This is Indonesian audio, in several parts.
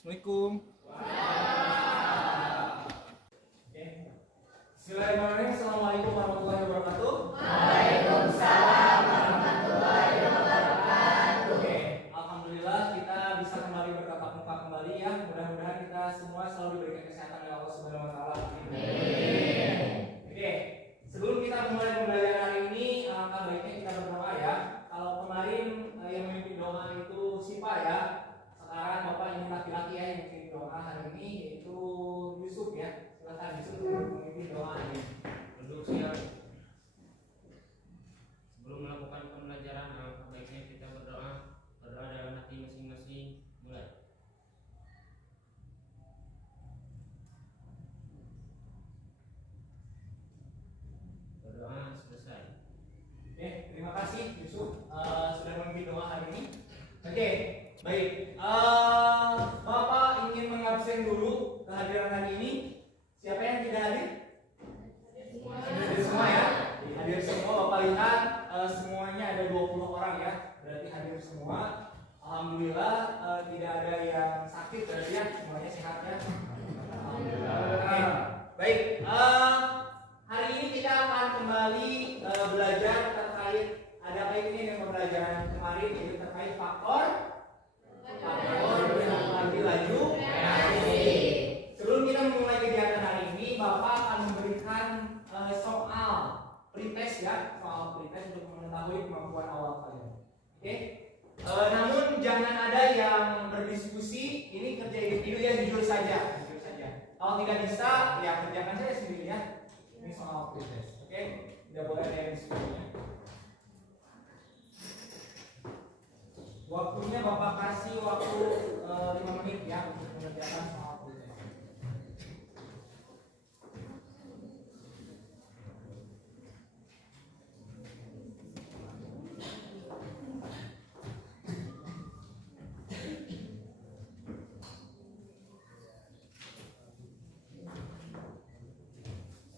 Assalamualaikum. Bismillahirrahmanirrahim. Assalamualaikum warahmatullahi wabarakatuh. Waalaikumsalam warahmatullahi wabarakatuh. Oke, alhamdulillah kita bisa kembali bertatap muka kembali ya. Mudah-mudahan kita semua selalu diberikan kesehatan oleh Allah Subhanahu wa taala. Amin. Oke, sebelum kita mulai pembelajaran hari ini, alangkah baiknya kita berdoa ya. Kalau kemarin yang memimpin doa itu Sipa ya. Sekarang Bapak ini laki-laki ya yang memimpin doa hari ini yaitu Yusuf ya. Silakan Yusuf memimpin doa ini. Duduk siap. Sebelum melakukan pembelajaran, alangkah baiknya kita berdoa dalam hati masing-masing. Mulai. Berdoa selesai. Oke, terima kasih Yusuf sudah memimpin doa hari ini. Oke, baik. Bapak ingin mengabsen dulu kehadiran hari ini. Siapa yang tidak hadir? Hadir semua ya. Hadir semua. Bapak lihat semuanya ada 20 orang ya. Berarti hadir semua. Alhamdulillah tidak ada yang sakit berarti ya. Semuanya sehat ya. Alhamdulillah. Oke, baik. Hari ini kita akan kembali belajar terkait ada kaitannya dengan pembelajaran kemarin yaitu terkait faktor mengambil laju reaksi. Sebelum kita memulai kegiatan hari ini, Bapak akan memberikan soal pretest ya, soal pretest untuk mengetahui kemampuan awal kalian. Oke? Namun jangan ada yang berdiskusi. Ini kerja individu ya, jujur saja. Kalau tidak bisa, ya kerjakan saja sendiri ya. Ini soal pretest. Oke? Tidak boleh ada yang diskusinya. Waktunya Bapak kasih waktu 5 menit ya untuk mengerjakan soal pretest.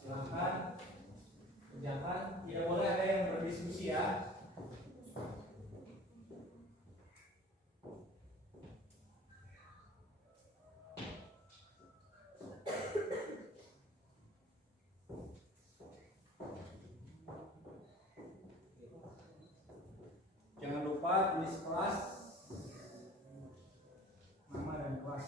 Silahkan kerjakan, tidak boleh ada yang berdiskusi ya. Jangan lupa tulis kelas, nama dan kelas.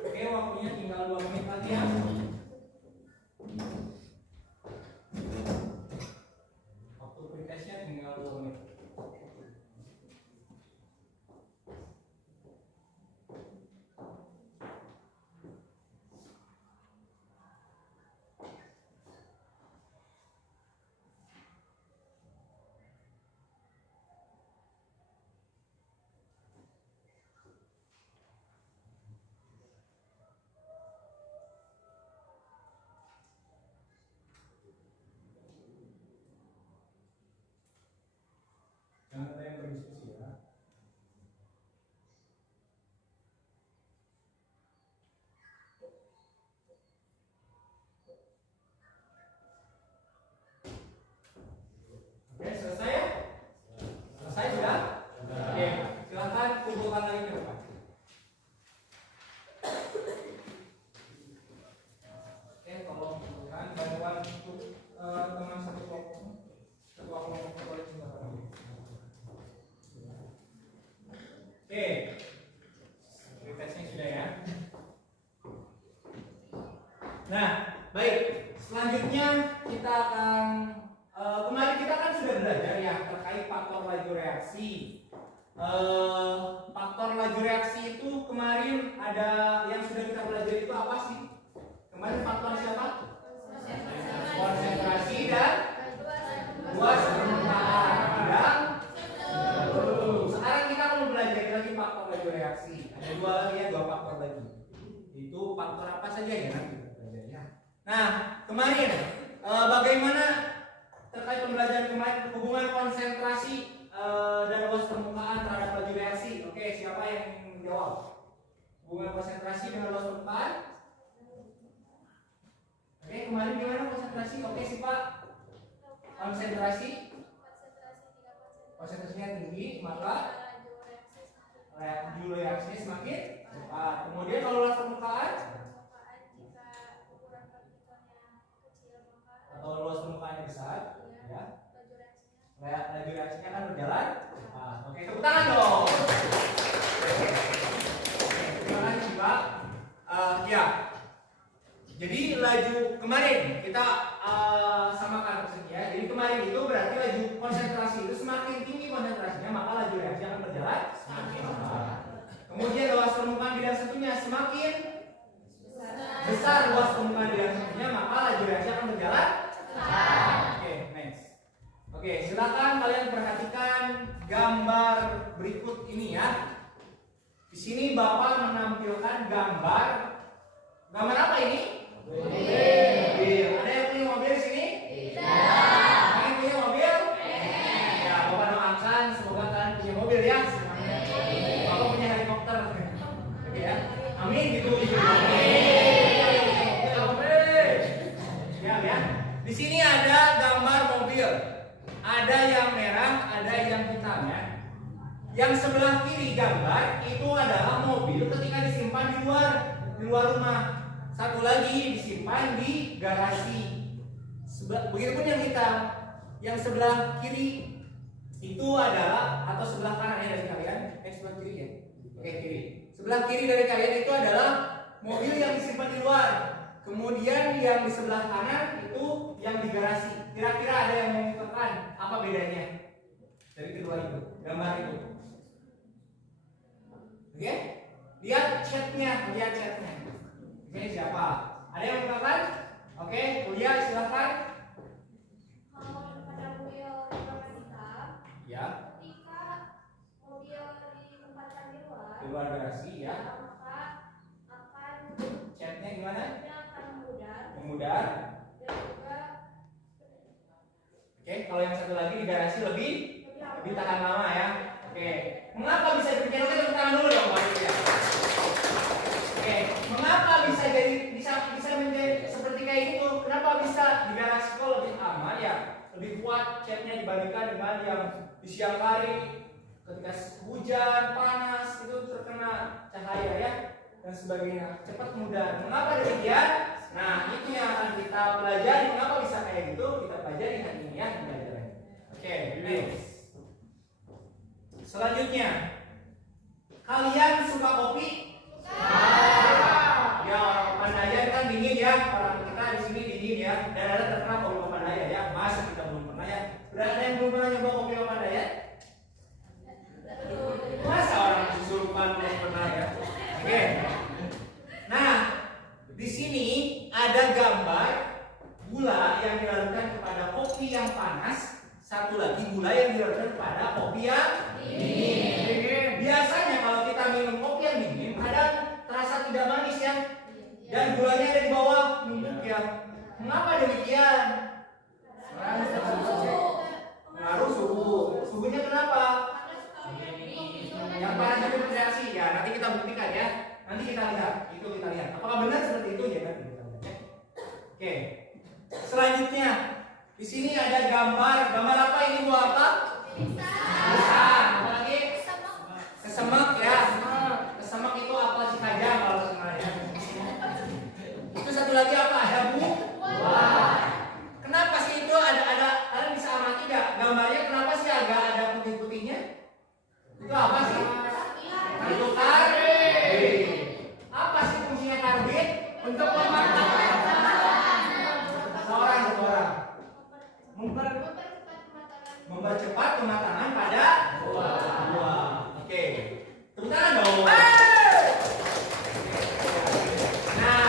Oke, waktunya tinggal 2 menit lagi ya. Waktu pretestnya tinggal 2 menit. Jangan ada yang berdiskusi ya. Oke, selesai ya? Selesai sudah? Oke, silakan kumpulkan lagi ke depan. Oke, tolong kumpulkan bantuan untuk teman satu kelompok. Ketua kelompok boleh silakan. Oke, pretestnya sudah ya. Nah, baik. Selanjutnya kita akan kemarin kita kan sudah belajar ya terkait faktor laju reaksi. Faktor laju reaksi itu kemarin ada yang sudah kita pelajari itu apa sih? Kemarin faktor siapa? saja ya nanti kita pelajari ya. Nah, kemarin bagaimana terkait pembelajaran kemarin hubungan konsentrasi dan luas permukaan terhadap laju reaksi? Oke, siapa yang ingin menjawab? Hubungan konsentrasi dengan luas permukaan? Oke, kemarin gimana konsentrasi? Oke sih Pak. Konsentrasinya tinggi, maka laju reaksinya semakin cepat. Kemudian kalau luas permukaan atau luas permukaannya besar, ya, laju reaksinya akan berjalan cepat. Oke, tepuk tangan dong. Terima kasih Pak. Ya. Jadi laju kemarin kita samakan maksudnya. Jadi kemarin itu berarti laju konsentrasi itu semakin tinggi konsentrasinya maka laju reaksi akan berjalan semakin cepat. Kemudian luas permukaan bidang satunya semakin besar luas permukaan bidang satunya maka laju reaksi akan berjalan cepat. Oke, next. Oke, silakan kalian perhatikan gambar berikut ini ya. Di sini Bapak menampilkan gambar apa ini? Mobil. Ada yang punya mobil di sini? Tidak. Ada yang punya mobil? Ya, Bapak doakan semoga kalian punya mobil ya. Bapak punya helikopter. Oke ya. Amin gitu. Amin. Ya. Di sini ada gambar mobil. Ada yang merah, ada yang hitam ya. Yang sebelah kiri gambar itu adalah mobil ketika disimpan di luar rumah. Satu lagi disimpan di garasi. Begitupun yang hitam. Yang sebelah kiri itu adalah atau sebelah kanan ya dari kalian. Sebelah kiri ya. Oke, kiri. Sebelah kiri dari kalian itu adalah mobil yang disimpan di luar. Kemudian yang di sebelah kanan itu yang di garasi. Kira-kira ada yang mengungkapkan apa bedanya dari kedua itu, gambar itu? Oke? Lihat chatnya. Ini siapa? Ada yang mengatakan? Oke, kuliah silakan. Kalau pada mobil warna hitam, Ya. ketika mobil ditempatkan di Di luar garasi ya. maka akan Chatnya gimana? memudar Memudar. dan juga Oke, kalau yang satu lagi di garasi lebih tahan lama ya. Oke, mengapa bisa demikian? Oke, tepuk tangan dulu dong Pak ya. Oke, mengapa bisa menjadi seperti kayak gitu? Kenapa bisa di garasi kok lebih aman ya? Lebih kuat catnya dibandingkan dengan yang di siang hari ketika hujan, panas itu terkena cahaya ya dan sebagainya. Cepat mudar. Mengapa demikian? Nah, itu yang akan kita pelajari. Mengapa bisa kayak gitu? Kita pelajari hari ini ya pelajaran. Oke, next. Selanjutnya, kalian suka kopi? Ya, orang Pemandayan kan dingin ya. Orang kita di sini dingin ya. Dan ada terkenal kopi Pemandayan ya. Masa kita belum pernah ya? Sudah ada yang belum pernah nyoba kopi Pemandayan? Masa orang Surupan belum pernah ya? Oke. Nah, di sini ada gambar gula yang dilarutkan kepada kopi yang panas. Satu lagi gula yang dilarutkan kepada kopi yang dingin. Biasanya kalau kita minum kopi yang dingin, kadang terasa tidak manis ya. Dan gulanya ada di bawah numpuk ya. Mengapa demikian? Pengaruh suhu. Suhunya kenapa? Yang panas itu bereaksi ya. Nanti kita buktikan ya. Nanti kita lihat. Itu kita lihat. Apakah benar seperti itu ya? Nanti kita lihat ya. Oke. Selanjutnya, di sini ada gambar. Gambar apa ini buat apa? Bisa. Apa lagi? Kesemek ya. Kesemek itu apa sih aja kalau sebenarnya? Itu satu lagi apa? Ada buah. Kenapa sih itu ada? Kalian bisa amati nggak? Gambarnya kenapa sih agak ada putih-putihnya? Itu apa sih? Itu karbit. Apa sih fungsinya karbit? Untuk mematangkan. Seorang. Mempercepat kematangan pada buah. Oke. Tepuk tangan dong. Nah,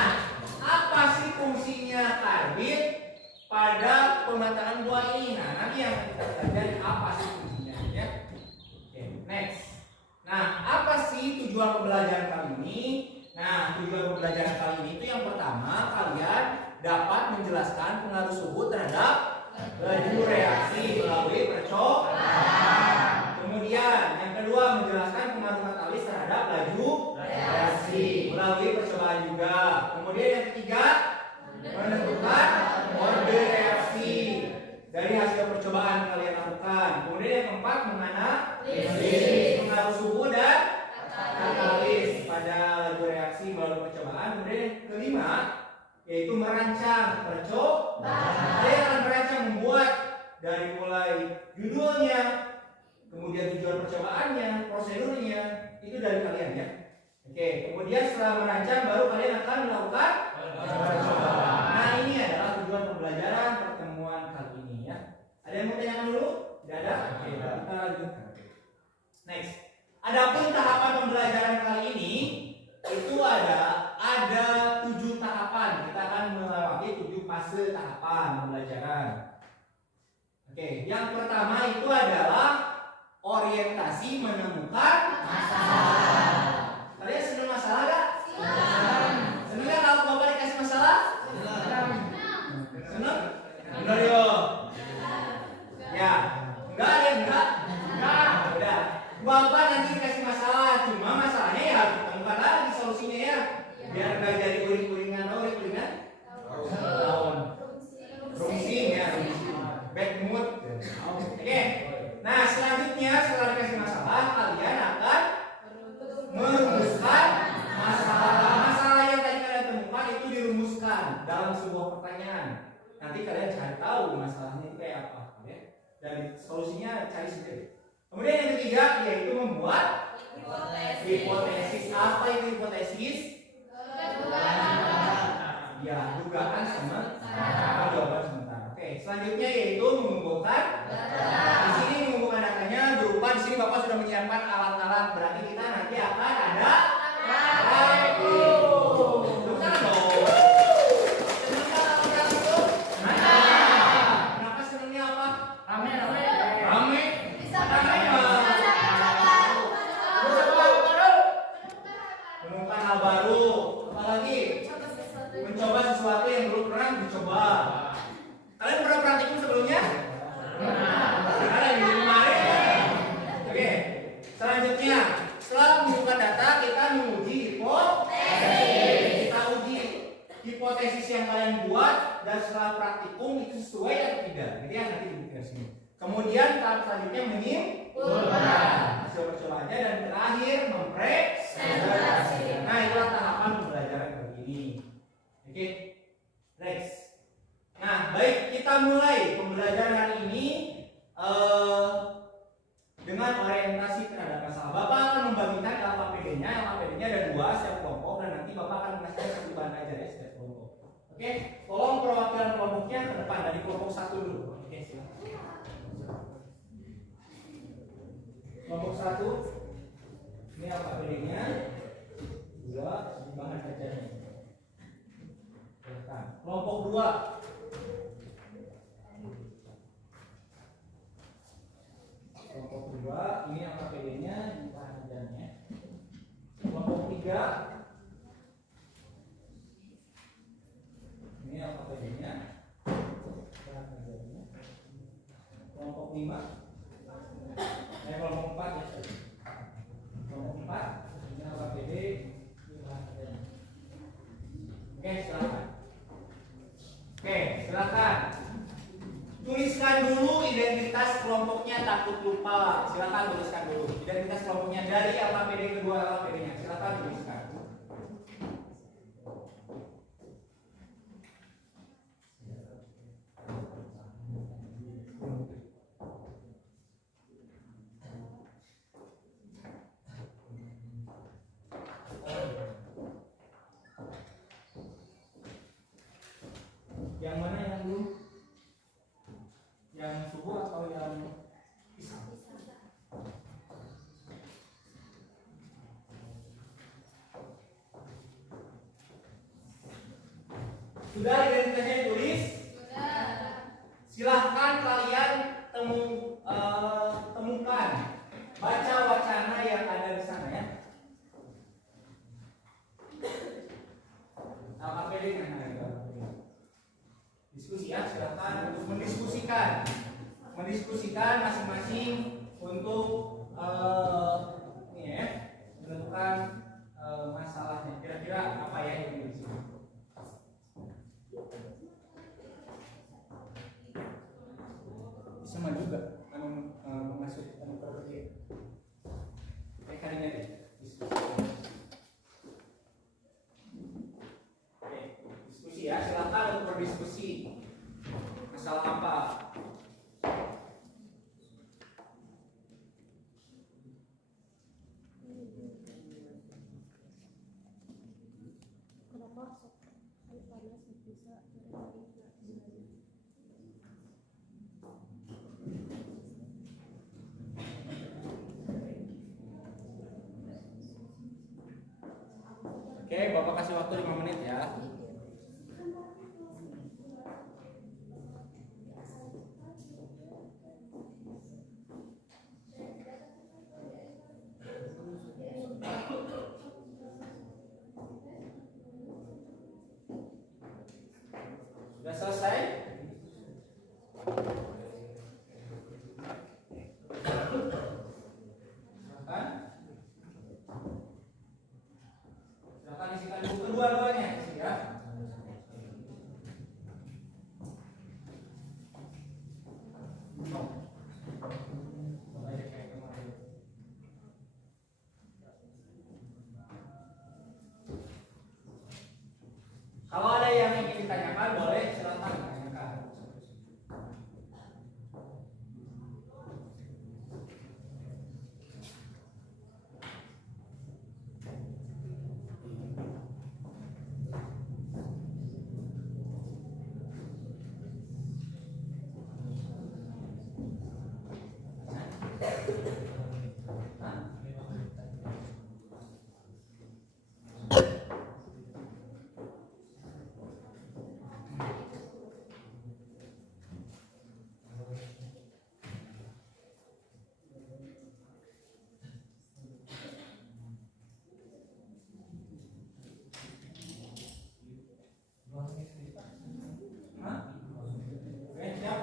apa sih fungsinya karbit pada pematangan buah ini? Nah, nanti yang kita pelajari apa sih fungsinya ya. Oke, next. Nah, apa sih tujuan pembelajaran kali ini? Nah, tujuan pembelajaran kali ini itu yang pertama, kalian dapat menjelaskan pengaruh suhu terhadap laju reaksi melalui percobaan. Kemudian yang kedua, menjelaskan pengaruh katalis terhadap laju reaksi melalui percobaan juga. Kemudian yang ketiga, menentukan orde reaksi dari hasil percobaan kalian lakukan. Kemudian yang keempat, menganalisis pengaruh suhu dan katalis pada laju reaksi melalui percobaan. Kemudian yang kelima, yaitu merancang percobaan. Kalian akan merancang, membuat dari mulai judulnya, kemudian tujuan percobaannya, prosedurnya, itu dari kalian ya. Oke, kemudian setelah merancang baru kalian akan melakukan percobaan. Nah, ini adalah tujuan pembelajaran pertemuan kali ini ya. Ada yang mau tanyakan dulu? Tidak ada? Oke, kita lanjutkan. Next. Adapun tahapan pembelajaran kali ini itu ada 7 tahapan. Kita akan melewati 7 fase tahapan pembelajaran. Oke, yang pertama itu adalah orientasi menemukan masalah. Kalian senang masalah gak? Senang gak kalau Bapak dikasih masalah? Senang? Benar yo. Ya, enggak ya, enggak. Udah. Bapak nanti dikasih masalah, cuma masalahnya ya harus ditemukan lagi solusinya ya. Biar enggak jadi uring-uringan, tahun. Rungsing ya, bad mood. Oke. Nah, selanjutnya setelah dikasih masalah, kalian akan merumuskan masalah yang tadi kalian temukan itu dirumuskan dalam sebuah pertanyaan. Nanti kalian cari tahu masalahnya itu kayak apa ya. Dan solusinya cari sendiri. Kemudian yang ketiga yaitu membuat hipotesis. Apa itu hipotesis? Ya, dugaan sementara, jawaban sementara. Oke, selanjutnya yaitu mengumpulkan data. Di sini mengumpulkan datanya berupa, di sini Bapak sudah menyiapkan alat-alat. Berarti kita nanti akan ada ragu. Benar dong? Senang nggak alat-alat itu? Kenapa senangnya apa? Rame. Menemukan hal baru. Apalagi mencoba sesuatu yang belum pernah dicoba. Kalian pernah praktikum sebelumnya? Ada yang di kemarin. Oke. Selanjutnya, setelah mengumpulkan data, kita menguji hipotesis. Kita uji hipotesis yang kalian buat dan setelah praktikum itu sesuai atau tidak. Jadi ya nanti di sini. Kemudian tahap selanjutnya menyimpulkan hasil percobaannya dan terakhir mempresentasikan. Nah, itulah tahapan pembelajaran kali ini. Oke, next. Nah, baik, kita mulai pembelajaran hari ini dengan orientasi terhadap masalah. Bapak akan membagikan LKPD-nya. LKPD-nya ada 2 setiap kelompok dan nanti Bapak akan mengasihkan 1 bahan ajar ya setiap kelompok. Oke, tolong perwakilan kelompoknya ke depan dari kelompok 1 dulu. Oke, silakan. Kelompok 1 ini LKPD-nya, 2 bahan ajarnya. Kelompok 2 ini LKPD-nya, bahan ajarnya. Kelompok 3 ini LKPD-nya, bahan ajarnya. Kelompok 5 kelompok 4 ya. Kelompok 4 ini LKPD, bahan ajarnya. Oke, silakan. Tuliskan dulu identitas kelompoknya, takut lupa. Silakan tuliskan dulu identitas kelompoknya dari LKPD kedua LKPD-nya. Silakan tuliskan. Yang mana yang dulu? Yang subuh atau yang pisang? Sudah identitasnya ditulis? Sudah. Silahkan kalian temukan, baca wacana yang ada di sana ya. silakan untuk mendiskusikan masing-masing untuk ini ya, menentukan masalahnya. Kira-kira apa ya yang di sini? Bisa maju juga masuk properti. Kalian deh diskusi ya, silakan untuk berdiskusi. Masalah apa? Oke, Bapak kasih waktu 5 menit ya. Sudah selesai? Silakan isikan buku kedua-duanya ya. Kalau ada yang ingin ditanyakan boleh silakan ditanyakan. Oke, siap.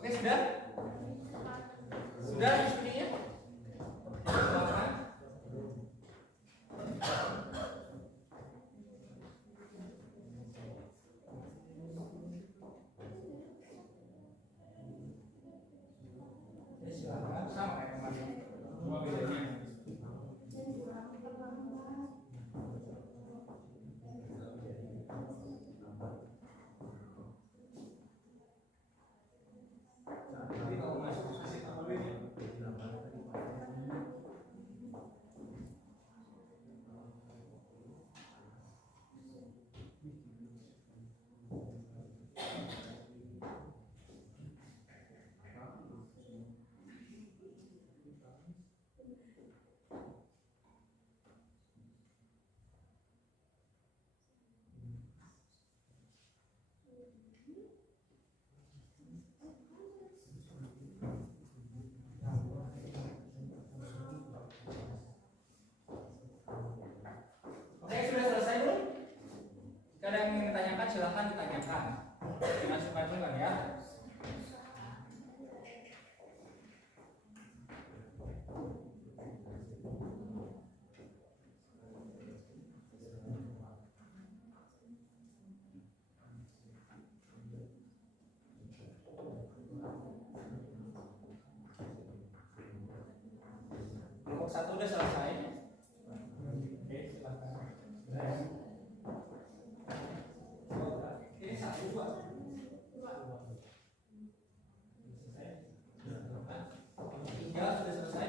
Oke, sudah? Sudah diskusinya? Silakan. Silakan, sama kayak kemarin. Cuma bedanya. Jadi kalau masuk diskusi apa dulu ini? Oke, sudah selesai belum? Jika ada yang ingin ditanyakan, silakan ditanyakan. Jangan sungkan-sungkan ya. Kelompok 1 udah selesai. Oke, silakan. Ini 1, 2. Selesai. 3 sudah selesai.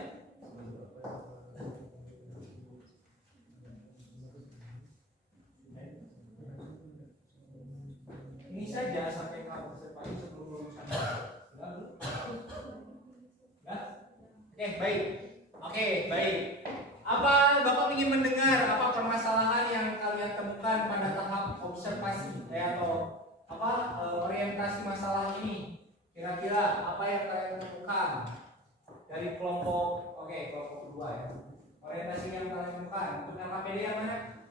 Ini saja sampai kalau observasi sebelum rumusan. Oke, baik. Oke, baik. Apa Bapak ingin mendengar apa permasalahan yang kalian temukan pada tahap observasi atau orientasi masalah ini? Kira-kira apa yang kalian temukan dari kelompok kedua ya. Orientasi yang kalian temukan untuk nama PD yang mana?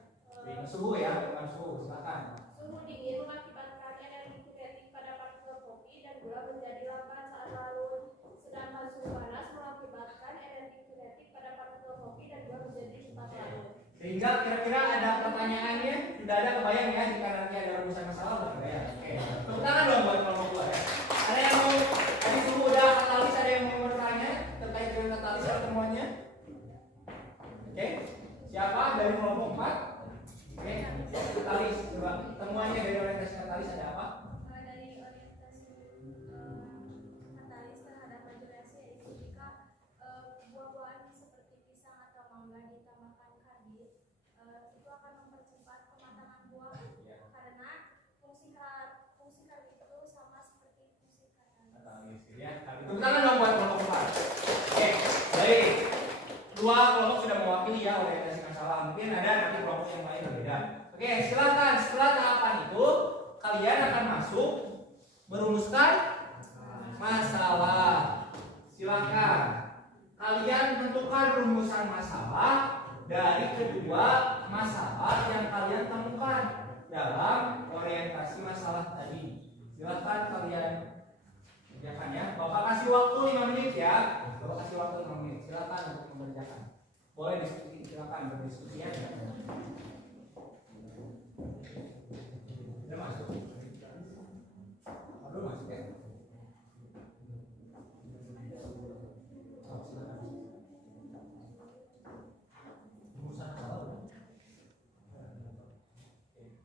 Suhu ya, bukan suhu. Silakan. Suhu dingin mengakibatkan energi kinetik pada partikel kopi dan gula menjadi lambat saat larut. Sedangkan suhu panas mengakibatkan energi kinetik pada partikel kopi dan gula menjadi cepat larut. Sehingga kira-kira ada pertanyaannya? Sudah ada kebayang ya jika nanti ada rumusan masalah udah kebayang. Oke. Tepuk tangan dong buat kelompok dua ya. Ada yang mau tadi suhu udah katalis, ada yang mau bertanya terkait dengan katalis semuanya? Oke. Siapa dari kelompok 4? Oke, katalis coba temuannya dari orientasi katalis ada apa? Dari orientasi katalis terhadap laju reaksi yaitu jika buah-buahan seperti pisang atau mangga ditambahkan karbit itu akan mempercepat kematangan buah karena fungsi karbit itu sama seperti fungsi katalis. Ya, tepuk tangan dong buat kelompok 4. Oke, baik. Dua kelompok sudah mewakili ya orientasi masalah. Mungkin ada nanti kelompok yang lain berbeda. Oke, silakan setelah tahapan itu kalian akan masuk merumuskan masalah. Silakan kalian tentukan rumusan masalah dari kedua masalah yang kalian temukan dalam orientasi masalah tadi. Silakan kalian kerjakan ya. Bapak kasih waktu 5 menit ya. Bapak kasih waktu 5 menit. Silakan untuk mengerjakan. Boleh diskusi, silakan berdiskusi ya. Udah masuk. Baru masuk ya. Rumusan masalah.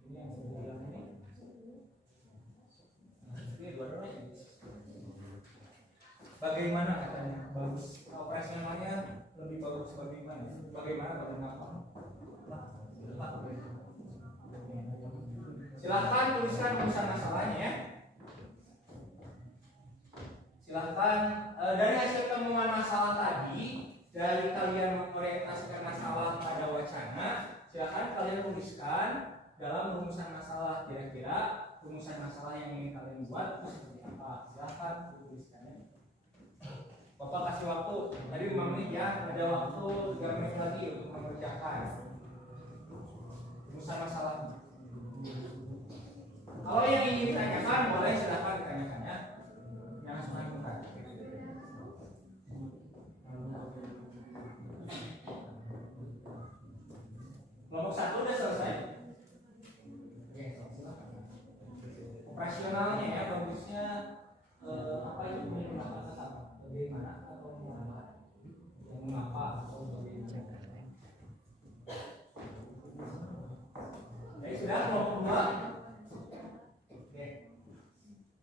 Ini yang saya bilang ini. Ini dua-duanya. Bagaimana katanya? Bagus. Operasionalnya lebih bagus bagaimana? Bagaimana apa? Silakan tuliskan rumusan masalahnya ya. Silakan dari hasil temuan masalah tadi, dari kalian mengorientasikan masalah pada wacana, silakan kalian tuliskan dalam rumusan masalah. Kira-kira rumusan masalah yang ingin kalian buat itu seperti apa? Silakan tuliskannya. Bapak kasih waktu tadi 5 menit ya, ada waktu 3 menit lagi untuk mengerjakan rumusan masalah. Kalau yang ingin ditanyakan boleh silakan ditanyakan ya. Yang harus bukan. Kelompok 1 udah selesai. Oke, silakan. Operasionalnya ya, bagusnya apa itu menggunakan kata bagaimana atau mengapa, yang mengapa atau bagaimana. Jadi sudah kelompok 2. Oke,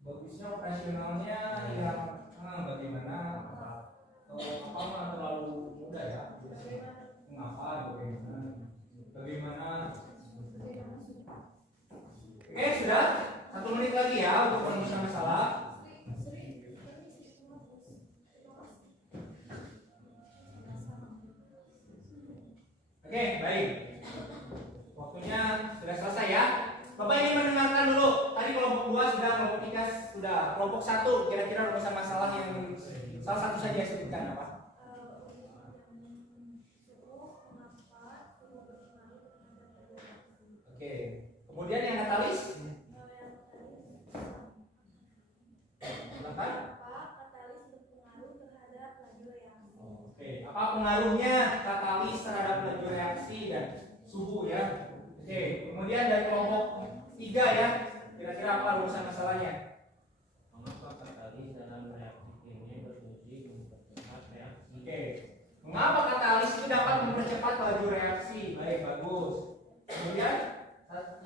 bagusnya operasionalnya yang bagaimana atau apa terlalu mudah ya. Mengapa, bagaimana. Oke, sudah 1 menit lagi ya untuk perumusan masalah. Oke, baik. Waktunya sudah selesai ya. Bapak ingin mendengarkan dulu. Tadi kelompok 2 sudah, kelompok 3 sudah. Kelompok 1 kira-kira rumusan masalah yang salah satu saja sebutkan apa? Oke. Kemudian yang katalis? Silakan. Oke, apa pengaruhnya katalis terhadap laju reaksi dan suhu ya? Oke, kemudian dari kelompok 3 ya, kira-kira apa rumusan masalahnya? Mengapa katalis dalam reaksi kimia berfungsi mempercepat reaksi? Oke, mengapa katalis itu dapat mempercepat laju reaksi? Baik, bagus. Kemudian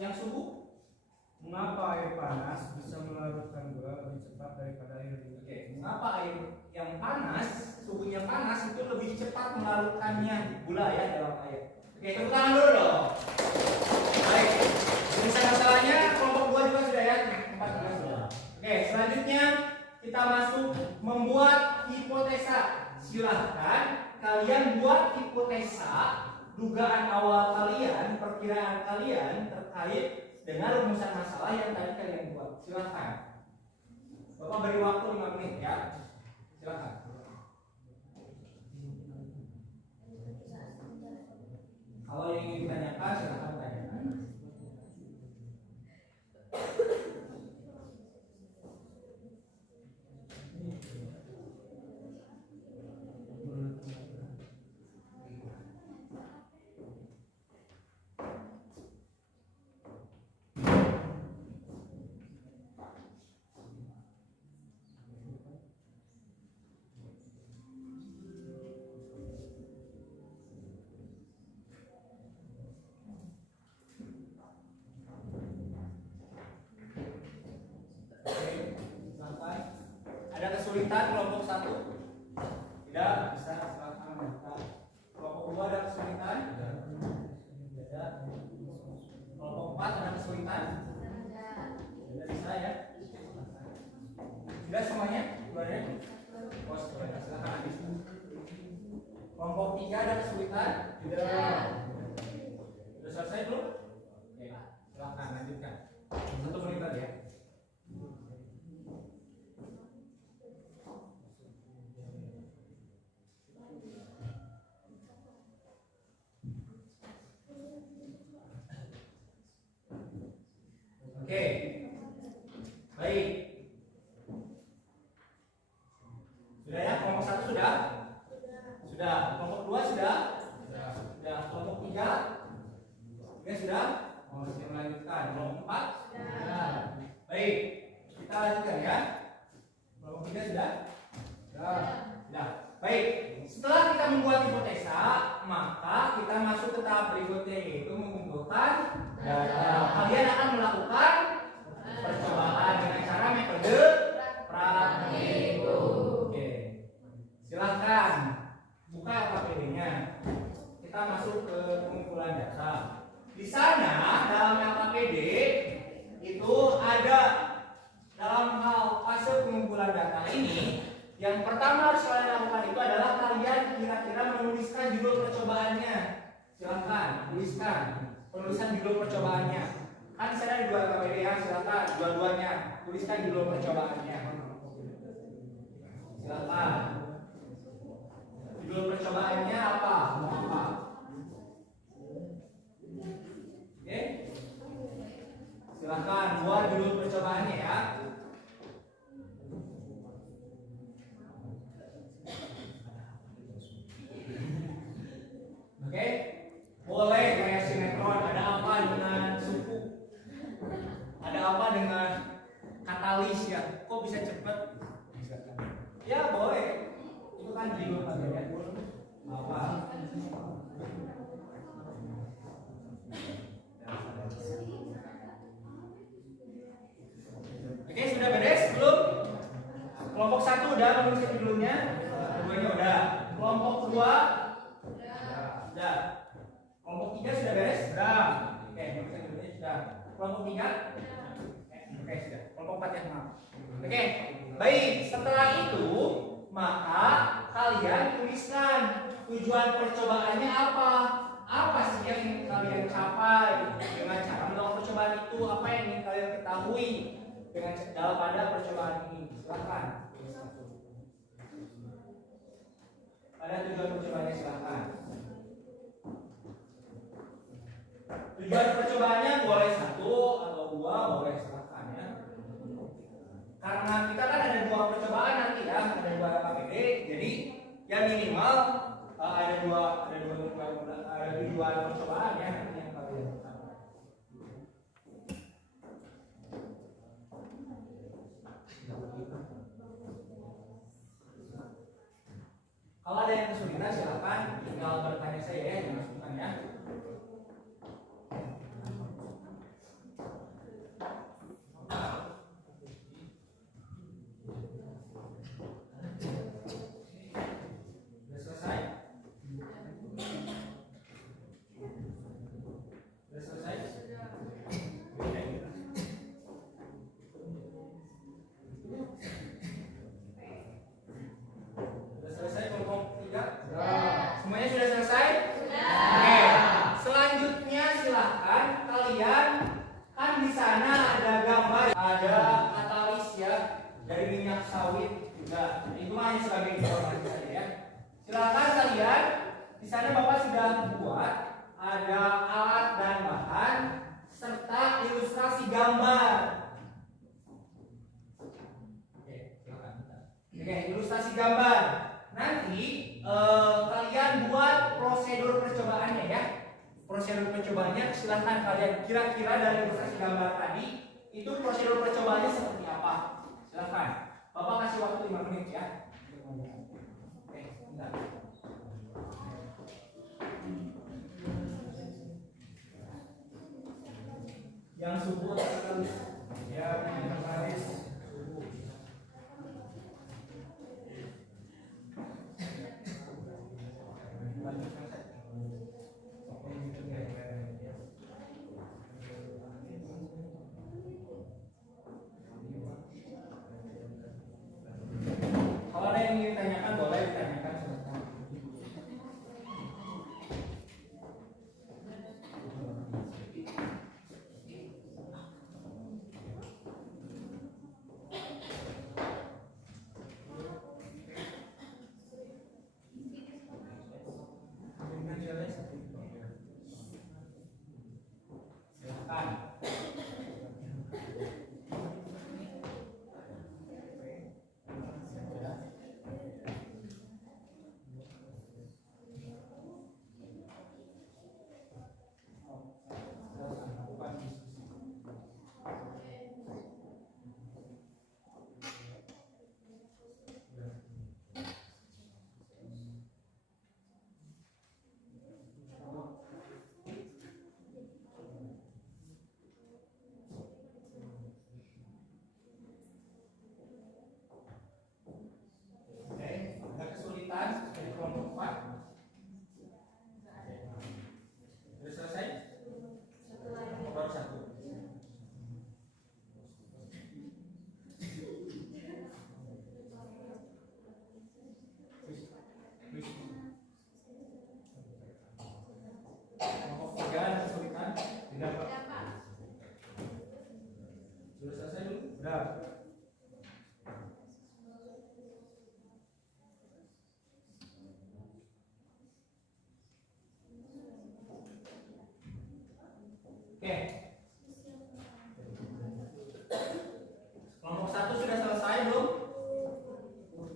yang suhu? Mengapa air panas bisa melarutkan gula lebih cepat daripada air dingin? Oke, mengapa air yang panas, suhunya panas melakukannya pula ya dalam ayat. Oke, tepuk tangan dulu dong. Baik, rumus masalahnya kelompok 2 juga sudah ya, 4 juga sudah. Oke, selanjutnya kita masuk membuat hipotesa. Silahkan kalian buat hipotesa dugaan awal kalian, perkiraan kalian terkait dengan rumusan masalah yang tadi kalian buat. Silahkan. Bapak beri waktu 5 menit ya. Silahkan. Kalau yang ingin ditanyakan, silahkan tanyakan. Ada kesulitan kelompok 1? Tidak, bisa silakan lanjutkan. Kelompok 2 ada kesulitan? Tidak. Kelompok 4 ada kesulitan? Tidak bisa ya? Tidak semuanya? Keluarnya? Oh, semuanya. Silakan lanjutkan. Kelompok 3 ada kesulitan? Tidak. Sudah selesai belum? Oke, silakan lanjutkan. 1 menit tadi ya. Oke, baik. Sudah ya, kelompok 1 sudah? Sudah. Kelompok 2 sudah? Sudah. Kelompok 3? Oke, sudah? Oh, saya melanjutkan. Kelompok 4? Sudah. Baik, kita lanjutkan ya. Kelompok 3 sudah? Sudah. Baik, setelah kita membuat hipotesa, maka kita masuk ke tahap berikutnya, yaitu mengumpulkan data. Kalian akan melakukan percobaan dengan cara metode praktikum. Oke, silahkan buka LKPD-nya. Kita masuk ke pengumpulan data. Di sana dalam LKPD itu ada dalam hal fase pengumpulan data ini. Yang pertama harus kalian lakukan itu adalah kalian kira-kira menuliskan judul percobaannya. Silahkan tuliskan penulisan judul percobaannya. Kan di sana ada 2 LKPD ya, silahkan dua-duanya tuliskan judul percobaannya. Silahkan. Judul percobaannya apa? Apa? Oke? Silahkan buat judul percobaannya ya. Oke, boleh kayak sinetron. Ada apa dengan suku? Ada apa dengan katalis ya? Kok bisa cepet? Ya boleh. Itu kan judul ya. Apa? Oke, sudah beres belum? Kelompok 1 udah menulis judulnya, keduanya udah. Kelompok 2 sudah. Kelompok 3 sudah beres? Sudah. Oke, menulis judulnya sudah. Kelompok 3? Oke, sudah. Kelompok 4 ya, maaf. Oke, baik. Setelah itu, maka kalian tuliskan tujuan percobaannya apa. Apa sih yang ingin kalian capai dengan cara melakukan percobaan itu? Apa yang ingin kalian ketahui dengan dalam pada percobaan ini? Silakan. Pada tujuan percobaannya silakan. Tujuan percobaannya boleh 1 atau 2, boleh silakan ya. Karena kita kan ada 2 percobaan nanti ya, ada 2 LKPD, jadi yang minimal ada tujuan percobaan ya nanti yang kalian lakukan. Kalau ada yang kesulitan silakan tinggal bertanya saya ya, jangan sungkan ya. Sudah selesai? di sana Bapak sudah buat ada alat dan bahan serta ilustrasi gambar. Oke, silakan. Oke, ilustrasi gambar. Nanti kalian buat prosedur percobaannya ya. Prosedur percobaannya silahkan kalian kira-kira dari ilustrasi gambar tadi itu prosedur percobaannya seperti apa. Silahkan. Bapak kasih waktu 5 menit ya. Oke, bentar. Yang subuh terus Ya, Notaris. Kalau ada yang ingin ditanyakan boleh ditanyakan sebentar. Silakan. Oke, ada kesulitan dari kelompok 4? Sudah selesai? Baru satu. Kelompok 3 ada kesulitan? Tidak, Pak. Sudah selesai belum? Sudah. Oke. Kelompok 1 sudah selesai belum?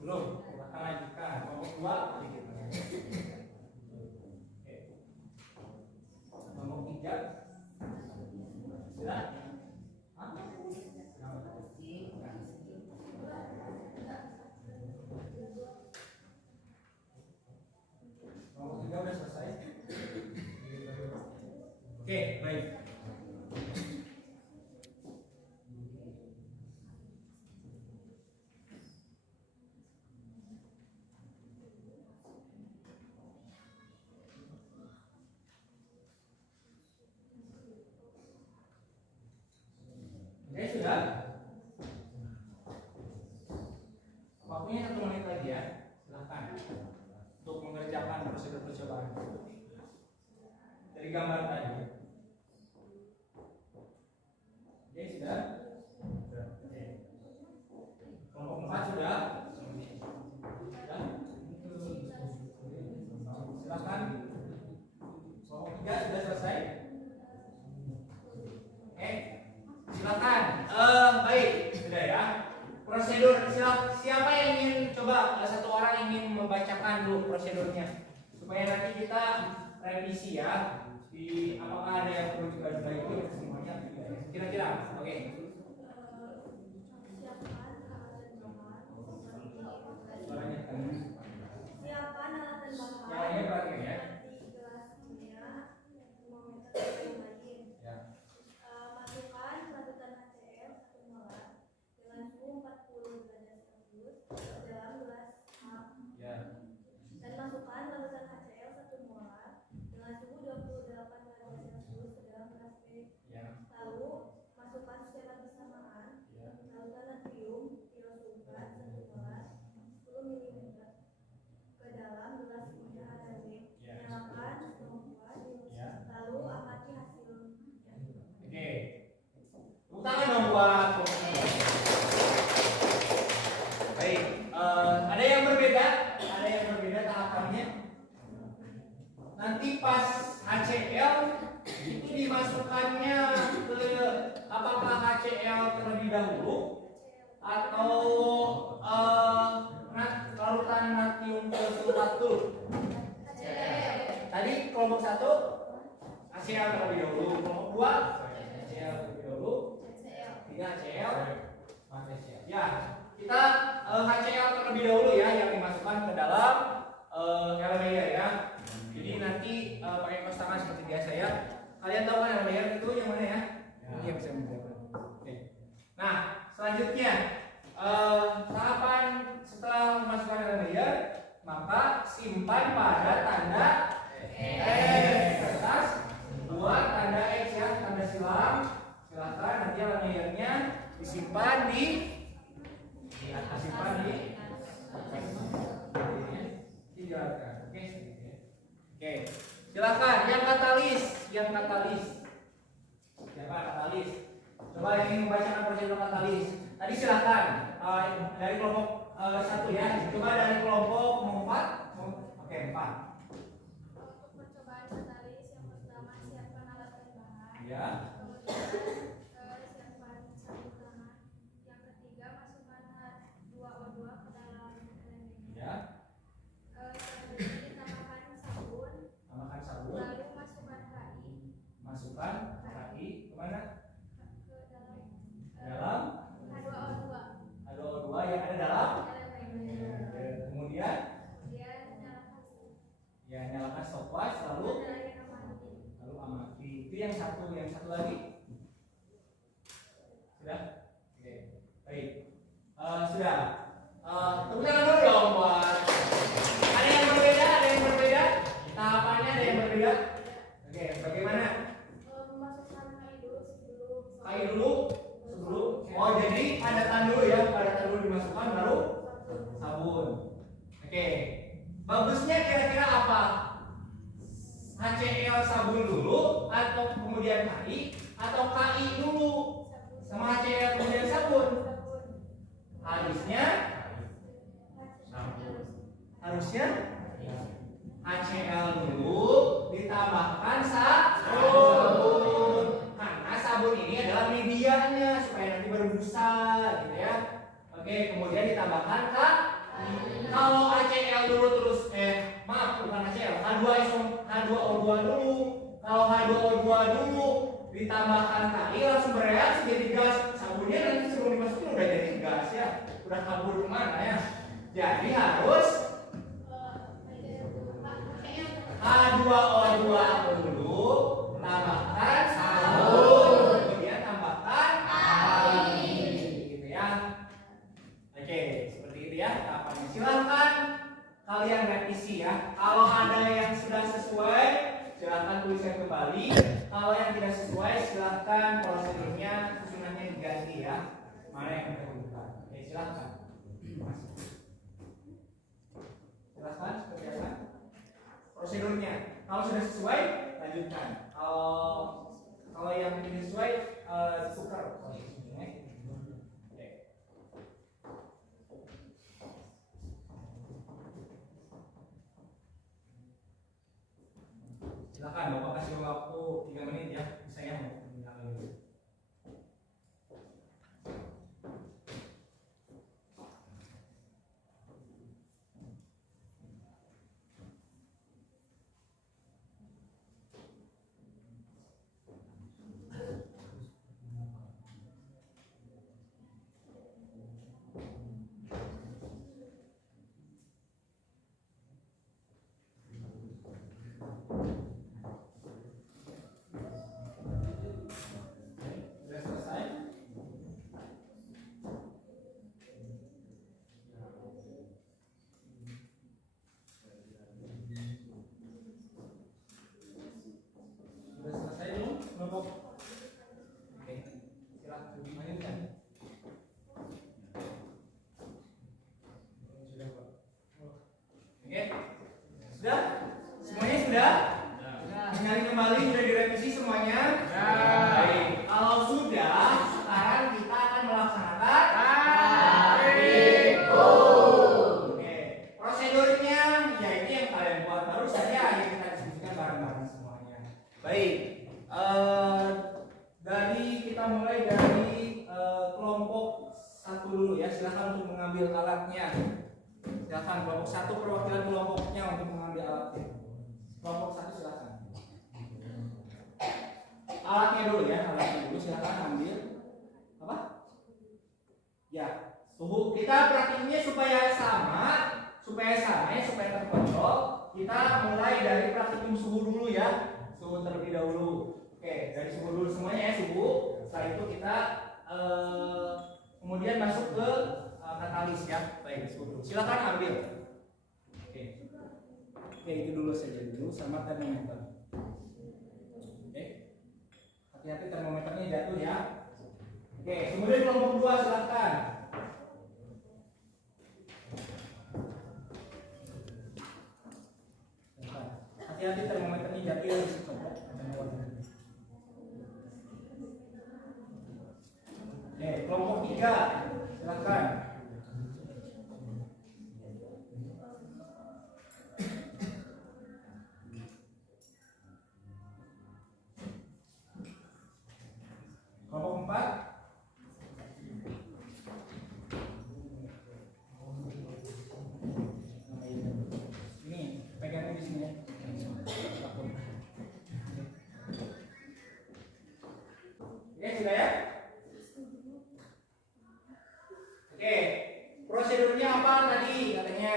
Belum. Akan lanjutkan. Kelompok 2 Oke. Kelompok 3 sudah? Hah? Kelompok 3 sudah selesai? Oke, baik. Oke, sudah? Waktunya 1 menit lagi ya. Silahkan untuk mengerjakan prosedur percobaan dari gambar tadi. Oke, sudah? Oke. Kelompok 4 sudah? Sudah? Silahkan. Kelompok 3 sudah selesai? Oke. Silakan. Baik, sudah ya. Prosedur siapa yang ingin coba satu orang ingin membacakan dulu prosedurnya supaya nanti kita revisi ya. Di apakah ada yang perlu diperbaiki semuanya tidak ya? Kira-kira. Oke. Suaranya kan. Siapkan alat dan bahan Suaranya berarti ya. di gelas minyak termometer dan lain. Ya. Masukkan larutan HCl 1 molar dengan suhu 40 derajat Celcius ke dalam gelas cup Ya. dan masukkan larutan HCl 1 molar dengan suhu 28 derajat Celcius ke dalam gelas P. Ya. Lalu masukkan setiap nanti pas HCl itu dimasukkannya ke apakah HCl terlebih dahulu atau larutan natrium sulfat dulu? Tadi kelompok 1 HCl terlebih dahulu, kelompok 2 HCl terlebih dahulu, 3 HCl, 4 HCl. Ya, kita HCl terlebih dahulu ya yang dimasukkan ke dalam Erlenmeyer ya. Jadi nanti pakai kaos tangan seperti biasa ya. Kalian tahu kan Erlenmeyer itu yang mana ya? Iya bisa menjawab. Oke. Nah, selanjutnya tahapan setelah memasukkan Erlenmeyer, maka simpan pada tanda kertas, buat tanda X ya, tanda silang. Silakan nanti Erlenmeyernya disimpan di Oke, silakan yang katalis. Siapa katalis? Coba yang ingin membacakan prosedur katalis. Tadi silakan dari kelompok 1 ya. Coba dari kelompok 4. Oke, 4. Untuk percobaan katalis yang pertama siapkan alat dan bahan. Ya. Kemudian siapkan sabun tangan. Yang ketiga masukkan H2O2 ke dalam Erlenmeyer. Ya. Selanjutnya ditambahkan sabun. Tambahkan sabun. Lalu masukkan HI. Masukkan HI kemana? Ke Dalam H2O2 H2O2 yang ada dalam. Erlenmeyer. Kemudian Kemudian nyalakan stopwatch lalu amati. Itu yang satu lagi. Sudah? Oke. Baik. Sudah. Tepuk tangan dulu dong buat. Ada yang berbeda? Tahapannya ada yang berbeda? Oke, bagaimana? memasukkan HI dulu sebelum Kayu dulu sebelum. Oh, jadi padatan dulu ya, padatan dulu dimasukkan baru sabun. Oke. Bagusnya kira-kira apa? HCl sabun dulu atau kemudian KI atau KI dulu sama HCl kemudian sabun? Harusnya HCl dulu ditambahkan sabun. Karena sabun ini adalah medianya supaya nanti berbusa gitu ya. Oke, kemudian ditambahkan kalau HCl dulu terus bukan HCl, H2O2 dulu. Kalau H2O2 dulu ditambahkan KI langsung bereaksi jadi gas. Sabunnya nanti sebelum dimasukin udah jadi gas ya. Udah kabur kemana ya. Jadi harus H2O2 dulu, tambahkan sabun, kemudian tambahkan KI gitu ya. Oke, seperti itu ya tahapannya. Silahkan kalian revisi ya. Kalau ada yang sudah sesuai, silahkan tuliskan kembali. Kalau yang tidak sesuai, silahkan prosedurnya susunannya diganti ya. Mana yang diperlukan? Oke, silahkan. Silahkan seperti apa? Prosedurnya. Kalau sudah sesuai, lanjutkan. Kalau yang tidak sesuai, tukar posisinya. Oke. Silakan Bapak kasih waktu 3 menit ya. Saya mau menggunakan dulu. Sudah selesai? Sudah selesai belum? Kelompok? Oke, silakan dilanjutkan. Sudah, Pak. Oke. Sudah? Semuanya sudah? Ingat kembali sudah direvisi semuanya? Baik. Kalau sudah, sekarang kita akan melaksanakan Oke. Prosedurnya yaitu yang kalian buat baru saja yang kita diskusikan untuk mengambil alatnya. Silakan kelompok 1 perwakilan kelompoknya untuk mengambil alatnya. Kelompok 1 silakan. Alatnya dulu ya, alatnya dulu silakan ambil. Apa? Ya, suhu kita praktiknya supaya sama ya, supaya terkontrol. Kita mulai dari praktikum suhu dulu ya. Suhu terlebih dahulu. Oke, dari suhu dulu semuanya ya, suhu. Setelah itu kita kemudian masuk ke katalis ya. Baik, suhu dulu. Silakan ambil. Oke. Oke, itu dulu saja dulu sama termometer. Oke. Hati-hati termometernya jatuh ya. Oke, kemudian kelompok 2 silakan. Hati-hati termometernya jatuh ya, bisa copot. Oke, kelompok 3 silakan. Kelompok 4. Ini pegangnya di sini ya. Oke, sudah ya? Oke, prosedurnya apa tadi katanya?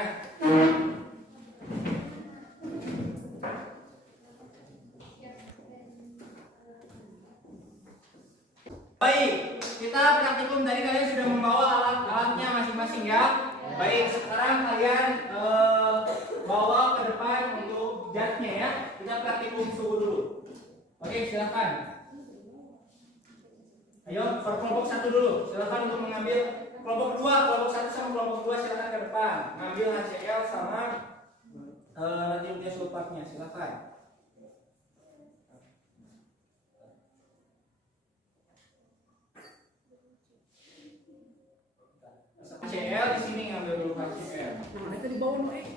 Baik, kita praktikum tadi kalian sudah membawa alat-alatnya masing-masing ya. Baik, sekarang kalian bawa ke depan untuk jatnya ya. Kita praktikum suhu dulu. Oke, silakan. Ayo, per kelompok 1 dulu. Silakan untuk mengambil kelompok 2, kelompok 1 sama kelompok 2 silakan ke depan. Ngambil HCl sama natrium disulfatnya, silakan. HCl di sini ngambil dulu HCl. Nah, itu di bawah nih.